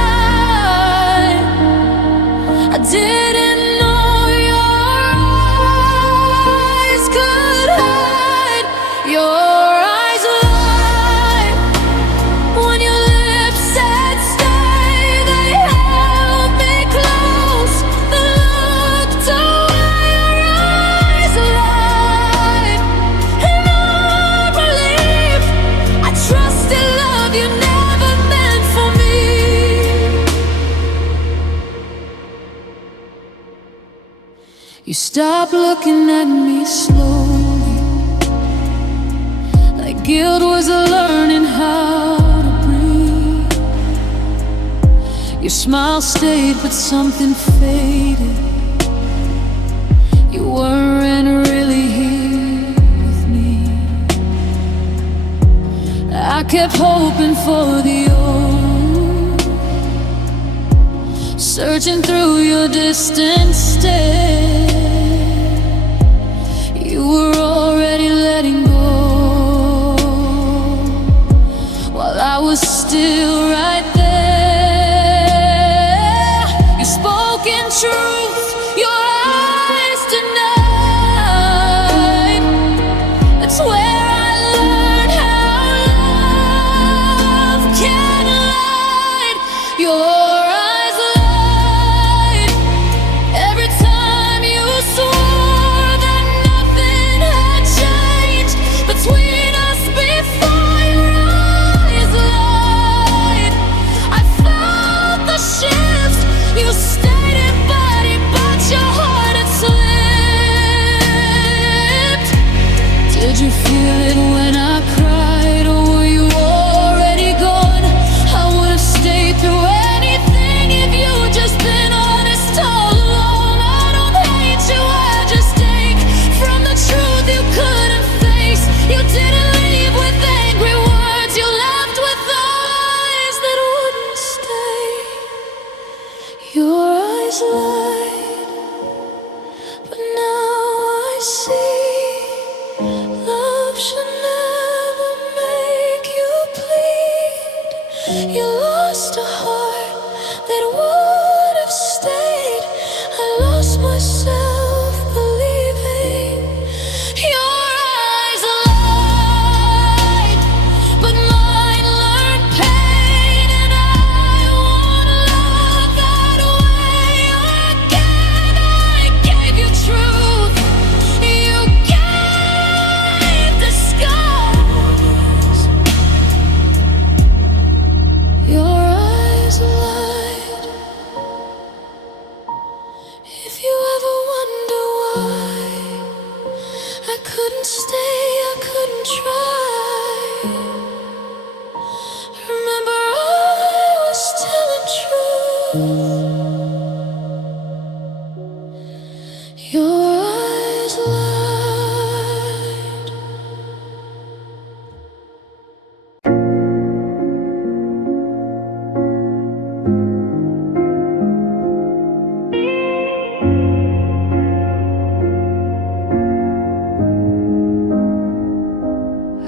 I didn't know your eyes could hide. Your eyes lied when your lips said stay. They held me close, then looked away. Your eyes lied, and I believed. I trusted love you never meant for me. You stopped looking at me slowly, like guilt was learning how to breathe. Your smile stayed, but something faded. You weren't really here with me. I kept hoping for the old, searching through your distant stare. You were already letting go, while I was still right there. You spoke in truth, your eyes tonight. That's where I learned how love can lie. Your eyes lied every time you swore that nothing had changed between us before your eyes lied. I felt the shift. You stayed in body, but your heart had slipped. Did you feel it when I cried, or were you already gone? I would have stayed through anything if you'd just been honest all along. I don't hate you, I just take from the truth you couldn't face. You didn't leave with angry words, you left with eyes that wouldn't stay. Your eyes lied, but now I see love should never make you bleed. You lost a heart that would have stayed. I lost myself believing. Your eyes lied, but mine learned pain, and I won't love that way again. I gave you truth, you gave disguise. Your eyes lied. If you ever wonder why I couldn't stay, I couldn't try, remember I was telling truth. Your eyes lied.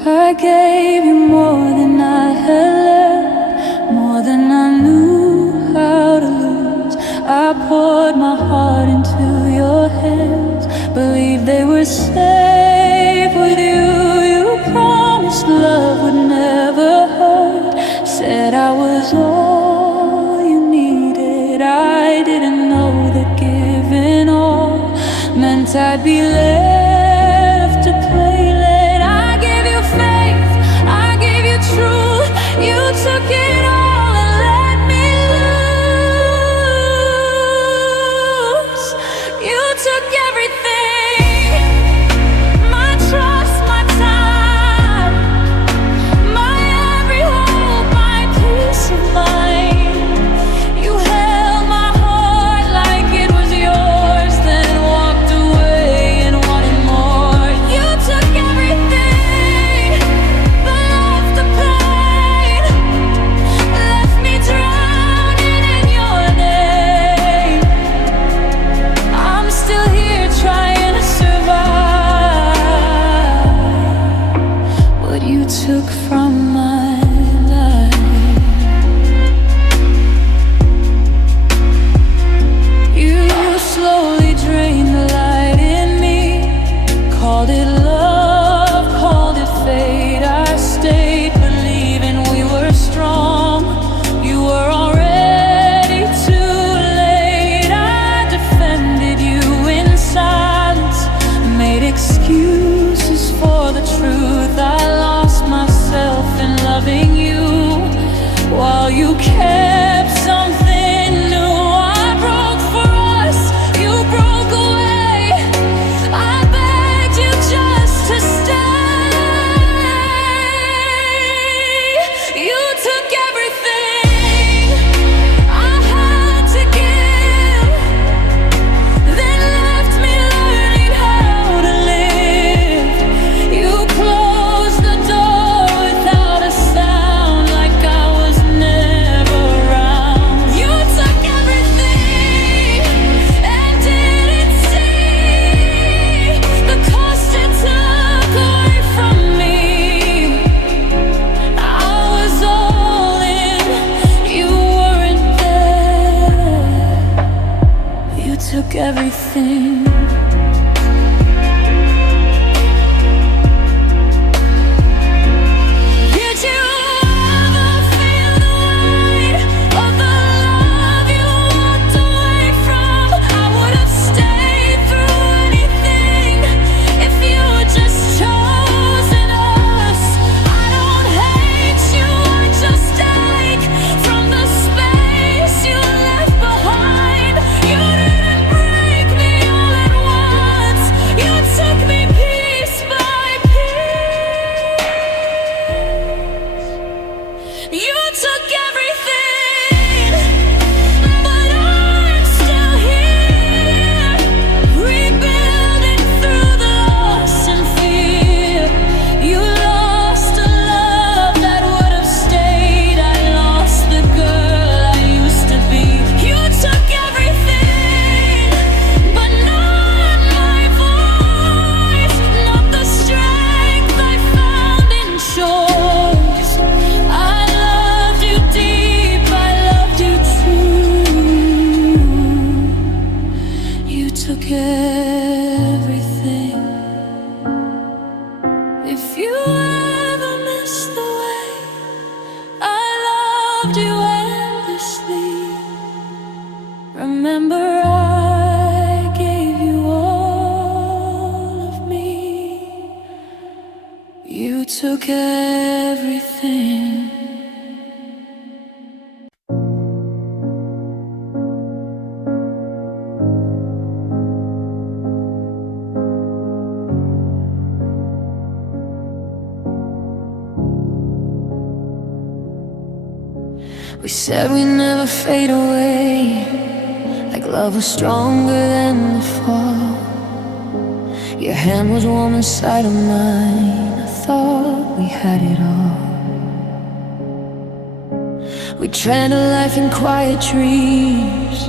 I gave you more than I had left, more than I knew how to lose. I poured my heart into your hands, believed they were safe with you. You promised love would never hurt, said I was all you needed. I didn't know that giving all meant I'd be left to play. I gave you faith, I gave you truth. You took it all and let me lose. You took everything, my trust, my time, my every hope, my peace of mind. You held my heart like it was yours, then walked away and took from my life. You slowly drained the light in me, called it love, called it fate. I stayed believing we were strong. You were already too late. I defended you in silence, made excuses for the truth. I lost myself in loving you while you kept something new. I broke for us, you broke away. I begged you just to stay. You took everything I had to give, then left me learning how to live. You closed the door without a sound, like I was never around. You took everything and didn't see the cost it took away from me. I was all in, you weren't there. You took everything. Did you ever feel the weight of the love you walked away from? I would have stayed through anything if you had just chosen us. I don't hate you, I just ache from the space you left behind. You didn't break me all at once, you took me piece by piece. You took everything, but I'm still here, rebuilding through the loss and fear. You lost a love that would have stayed. I lost the girl I used to be. You took everything, but not my voice, not the strength I found in choice. I loved you deep, I loved you true. You took everything. If you ever missed the way I loved you endlessly, remember I gave you all of me. You took everything. We said we'd never fade away, like love was stronger than the fall. Your hand was warm inside of mine, I thought we had it all. We tread a life in quiet dreams,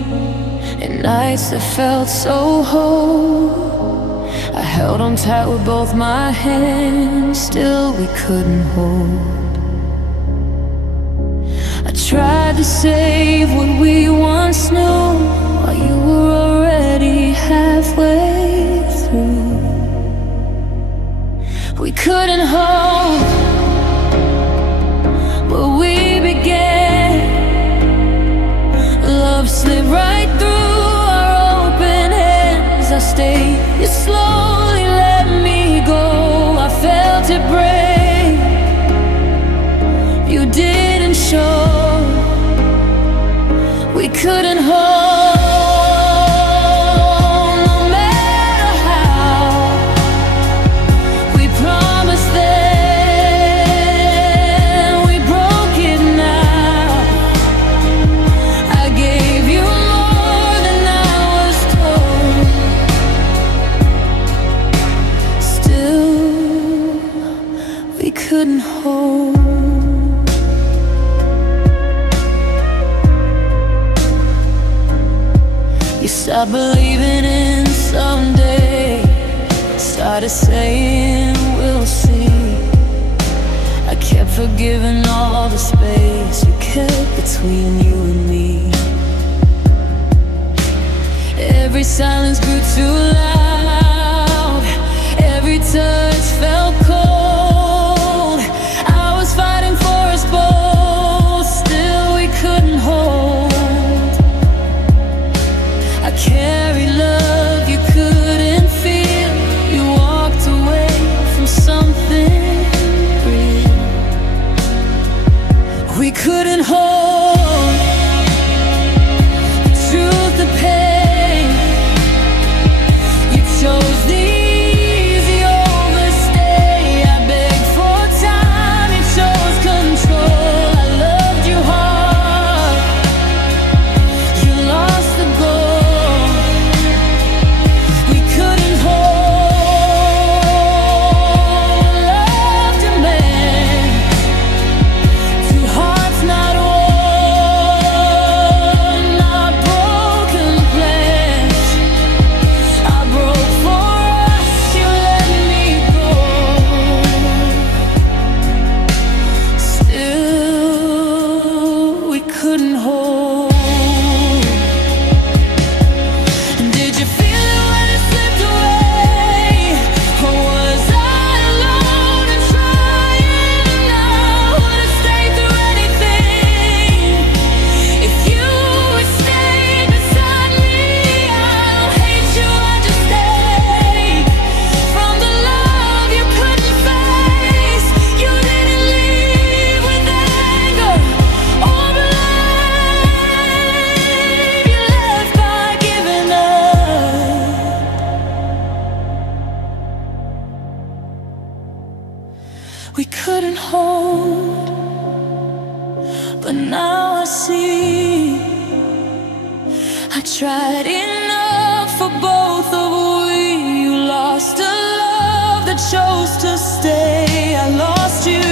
and nights that felt so whole. I held on tight with both my hands, still we couldn't hold. I tried to save what we once knew, while you were already halfway through. We couldn't hold what we began. Love slipped right through our open hands. I stayed, you slowly let me go. I felt it break, you didn't show. We couldn't hold, no matter how. We promised then, we broke it now. I gave you more than I was told. Still, we couldn't hold. Stopped believing in someday, started saying we'll see. forgiven all the space you kept between you and me. Every silence grew too loud, every touch felt cold. I was fighting for us both, still we couldn't hold. I carried love you couldn't feel, you walked away from something real. We couldn't hold the truth, the pain. You chose the easy overstay. I begged for time, you chose control. I loved you hard, you lost the goal. We couldn't hold love demands, two hearts not one, not broken plans. I broke for us, you let me go. Still, we couldn't hold. Did you feel it when it slipped away? Or was I alone and trying? I would've stayed through anything if you would stay beside me. I don't hate you, I just hate from the love you couldn't face. You didn't leave with anger or blame. You left by giving up. We couldn't hold, but now I see I tried enough for both of we. You lost a love that chose to stay. I lost you,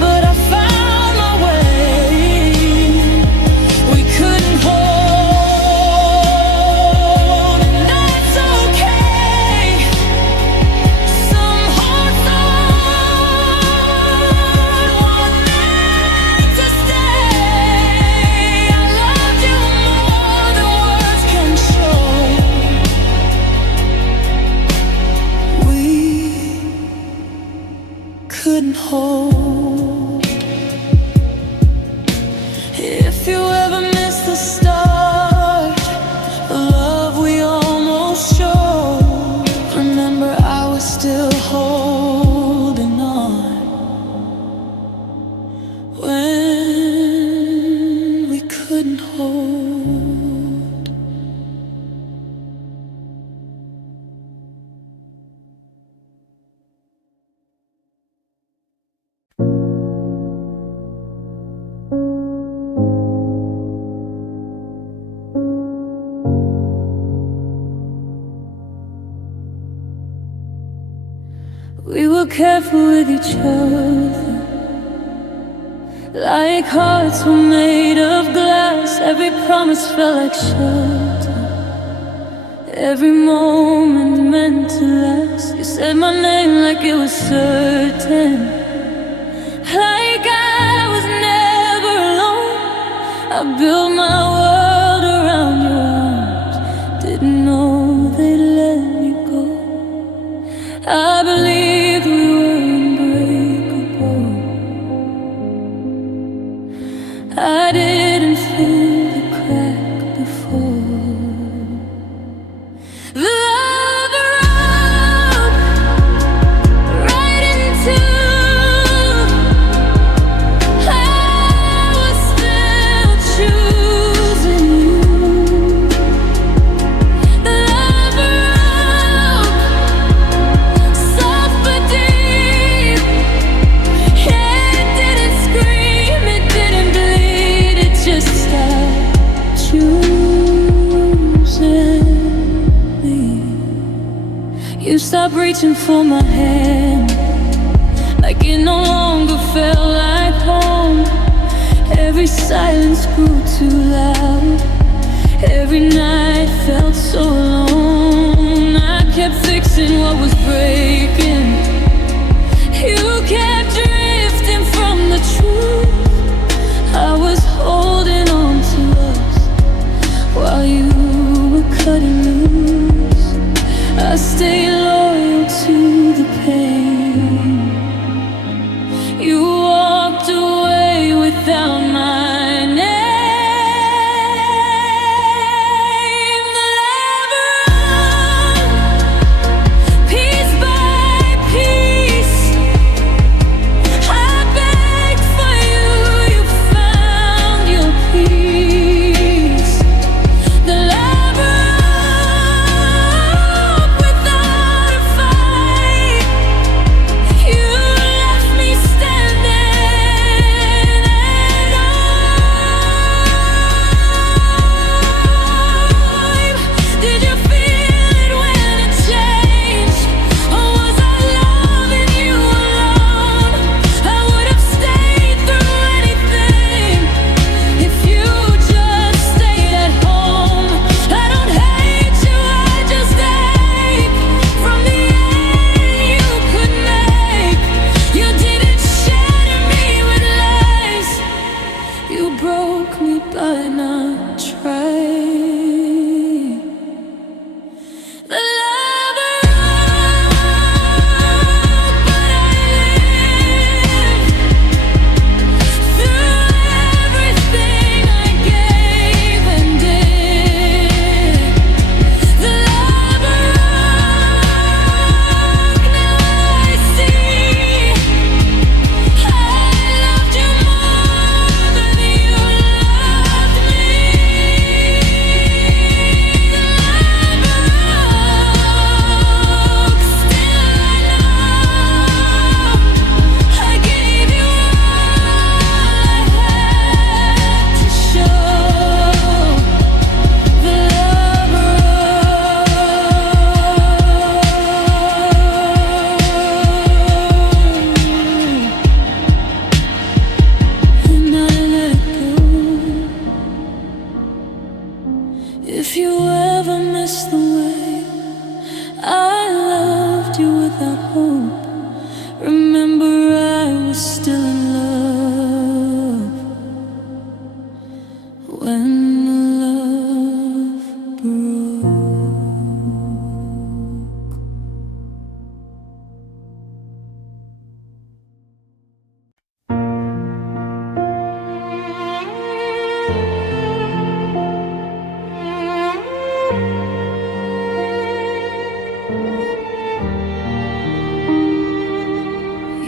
but I found my way. We couldn't hold, and that's okay. Some hearts aren't meant to stay. I loved you more than words can show. We couldn't hold. If you ever miss the start, the love we almost showed, remember I was still holding on when we couldn't hold. We were careful with each other, like hearts were made of glass. Every promise felt like shelter, every moment meant to last. You said my name like it was certain, like I was never alone. I built my world around your arms, didn't know they'd let me go. I believed we were unbreakable. I didn't feel the crack before. Love around, right into. I was still choosing you. Love around, soft but deep. Yeah, it didn't scream, it didn't bleed, it just stopped choosing me. You stopped reaching for my hand, like it no longer felt like home. Every silence grew too loud, every night felt so alone. I kept fixing what was breaking. You kept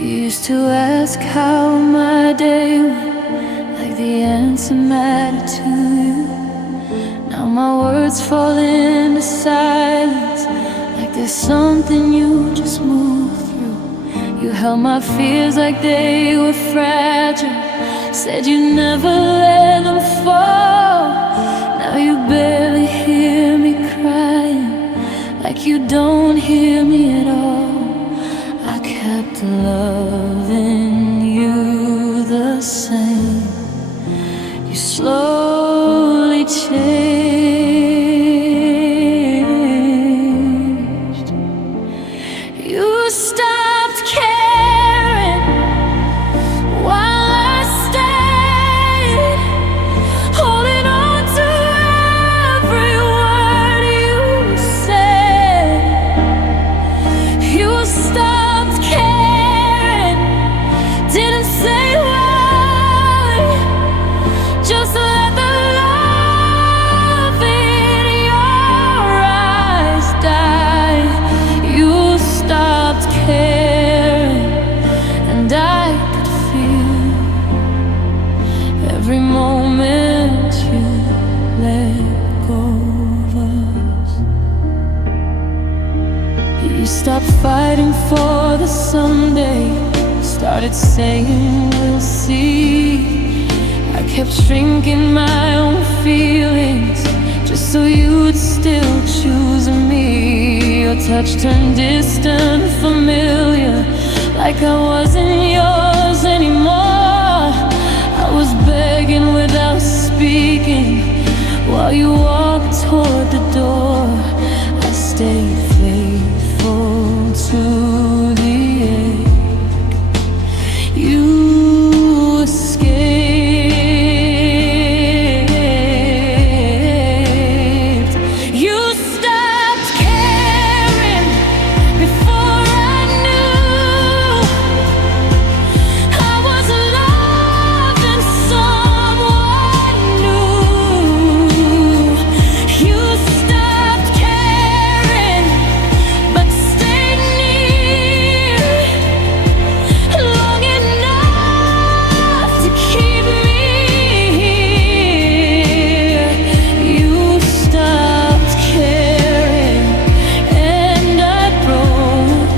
used to ask how my day went, like the answer mattered to you. Now my words fall into silence, like there's something you just moved through. You held my fears like they were fragile, said you'd never let them fall. Now you barely hear me crying, like you don't hear me at all. I kept loving you the same. You slowly changed. You stopped caring while I stayed, holding on to every word you said. You stopped caring, didn't say why, just let the love in your eyes die. You stopped caring, and I could feel every moment you let go of us. You stopped fighting for the someday, started saying we'll see. I kept shrinking my own feelings, just so you'd still choose me. Your touch turned distant, familiar, like I wasn't yours anymore. I was begging without speaking, while you walked toward the door. I stayed faithful to the end. You escaped. You stopped caring before I knew I was loving someone new. You stopped caring, but stayed near long enough to keep me here. You stopped caring, and I broke,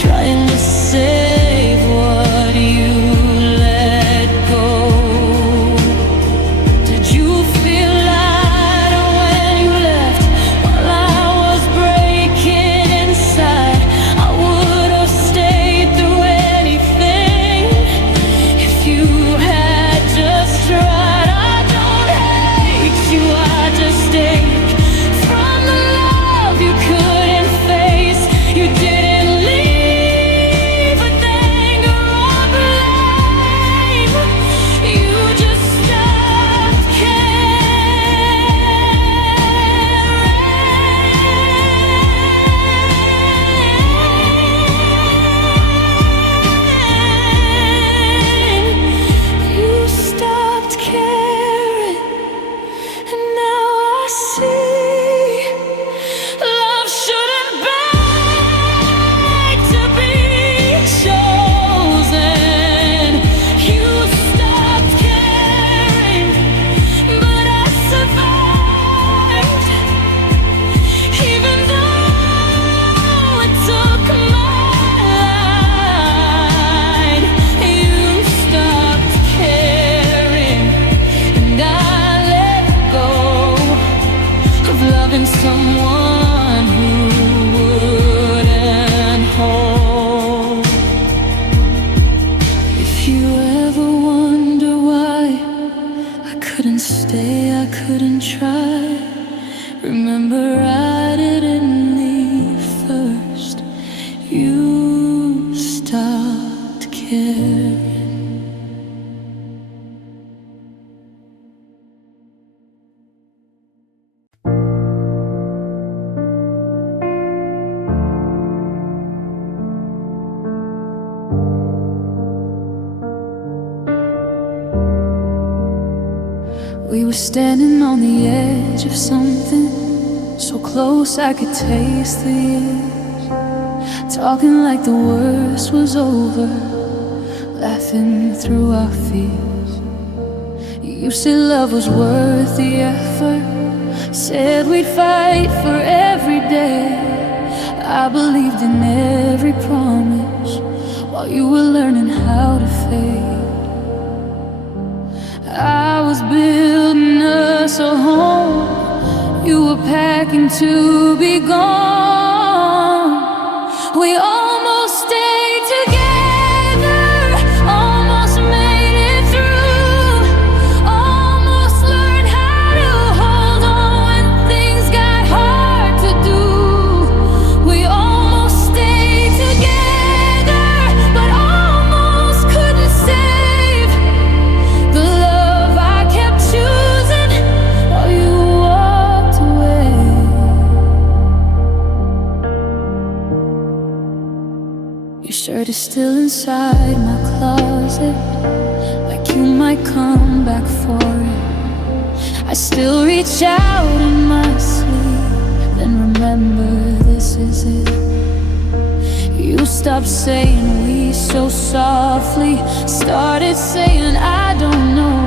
trying to save what you let go. Did you feel lighter when you left, while I was breaking inside? I would have stayed through anything if you had just tried. I don't hate you, I just ache from the love you couldn't face. You didn't leave with anger or blame. You just stopped caring. You stopped caring, and now I see love shouldn't beg to be chosen. You stopped caring, but I survived, even though it took mine. You stopped caring, and I let go of loving someone who wouldn't hold. If you ever wonder why I couldn't stay, I couldn't try, remember I didn't leave first. You stopped caring. We were standing on the edge of something so close I could taste the years. talking like the worst was over, laughing through our fears. You said love was worth the effort, said we'd fight for every day. I believed in every promise while you were learning how to fade. I was building us a home, you were packing to be gone. We almost stayed together, almost made it through, almost learned how to hold on when things got hard to do. We almost stayed together, but almost couldn't save the love I kept choosing while you walked away. Your shirt is still inside my closet, like you might come back for it. I still reach out in my sleep, then remember this is it. You stopped saying we so softly, started saying I don't know.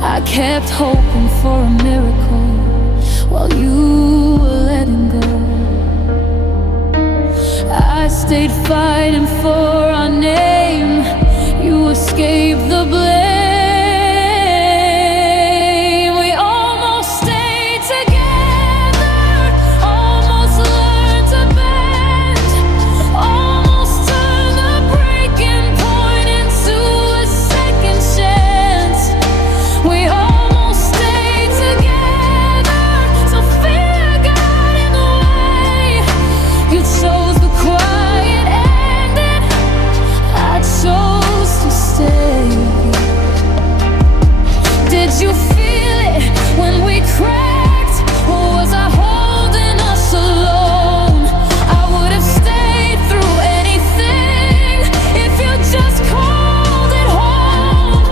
I kept hoping for a miracle while you were letting go. I stayed fighting for our name, you escaped the blame. We almost stayed together, almost learned to bend, almost turned the breaking point into a second chance. We almost stayed together, so fear got in the way. You chose the quiet ending, I chose to stay. Did you feel it when we cracked, or was I holding us alone? I would have stayed through anything if you just called it home.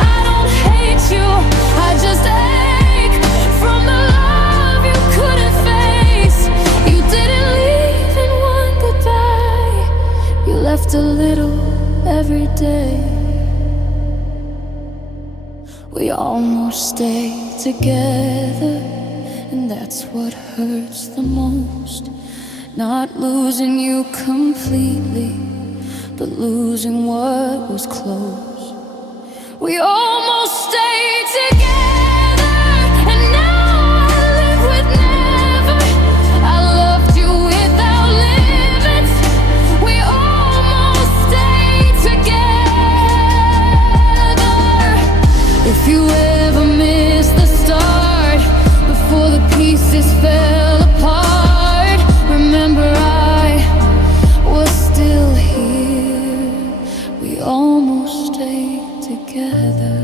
I don't hate you, I just ache from the love you couldn't face. You didn't leave in one goodbye, you left a little every day. We almost stayed together, and that's what hurts the most. Not losing you completely, but losing what was close. We almost stayed together, and now I live with never. I loved you without limits. We almost stayed together. If you ever miss the start, before the pieces fell apart, remember I was still here. We almost stayed together.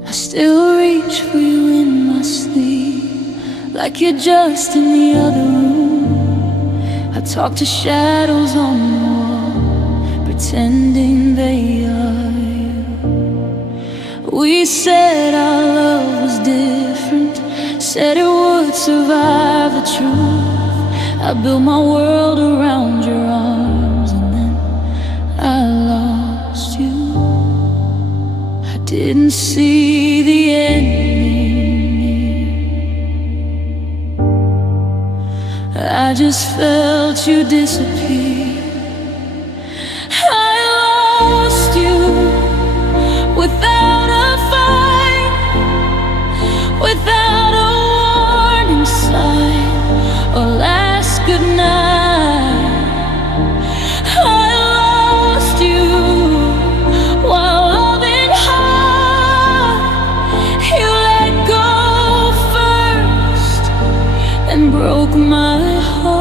I still reach for you in my sleep, like you're just in the other room. I talk to shadows on the wall, pretending they are you. We said our love was different, said it would survive the truth. I built my world around your arms, and then I lost you. I didn't see the ending. I just felt you disappear. I lost you without a fight, without a warning sign or last goodnight. I lost you while loving hard. You let go first and broke my heart.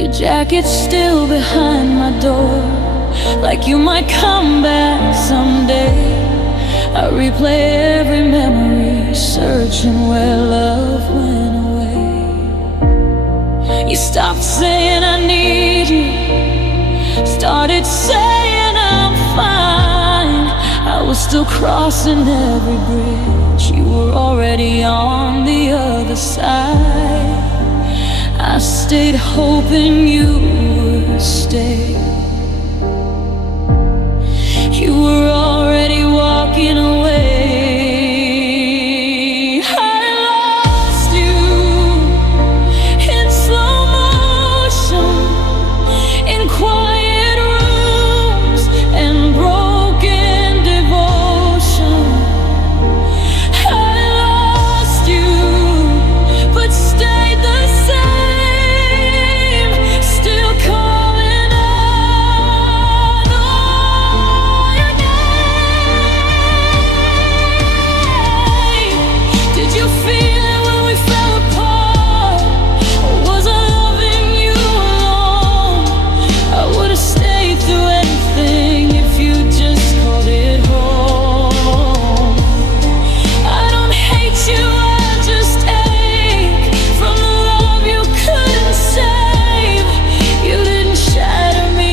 Your jacket's still behind my door, like you might come back someday. I replay every memory, searching where love went away. You stopped saying I need you, started saying I'm fine. I was still crossing every bridge, you were already on the other side. I stayed hoping you would stay. You were already walking away. I lost you in slow motion, in quiet rooms and broken devotion. I lost you, but stayed the same, still calling on your name. Did you feel it when we fell apart? Or was I loving you alone? I would've stayed through anything if you just called it home. I don't hate you, I just ache from the love you couldn't save. You didn't shatter me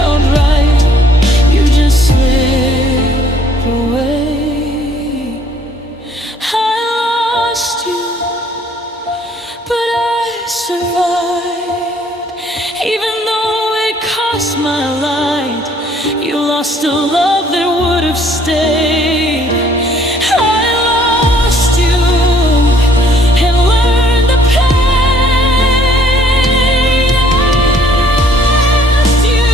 outright, you just slip away. I lost you, but I survived. Even though it cost my life, you lost a love that would have stayed. I lost you and learned the pain. I lost you,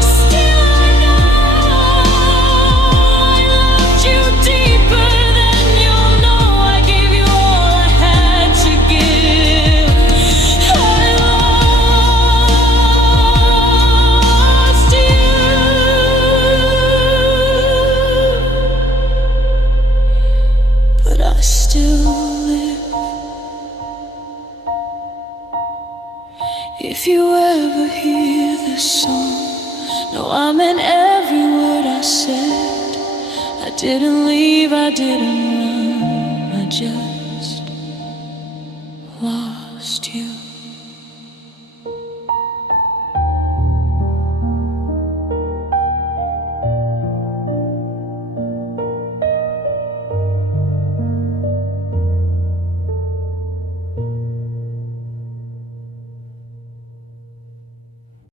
still I know I loved you deeper than you'll know. I gave you all I had to give. I lost you, but I still live. If you ever hear this song, know I meant every word I said. I didn't leave, I didn't run, I just lost you.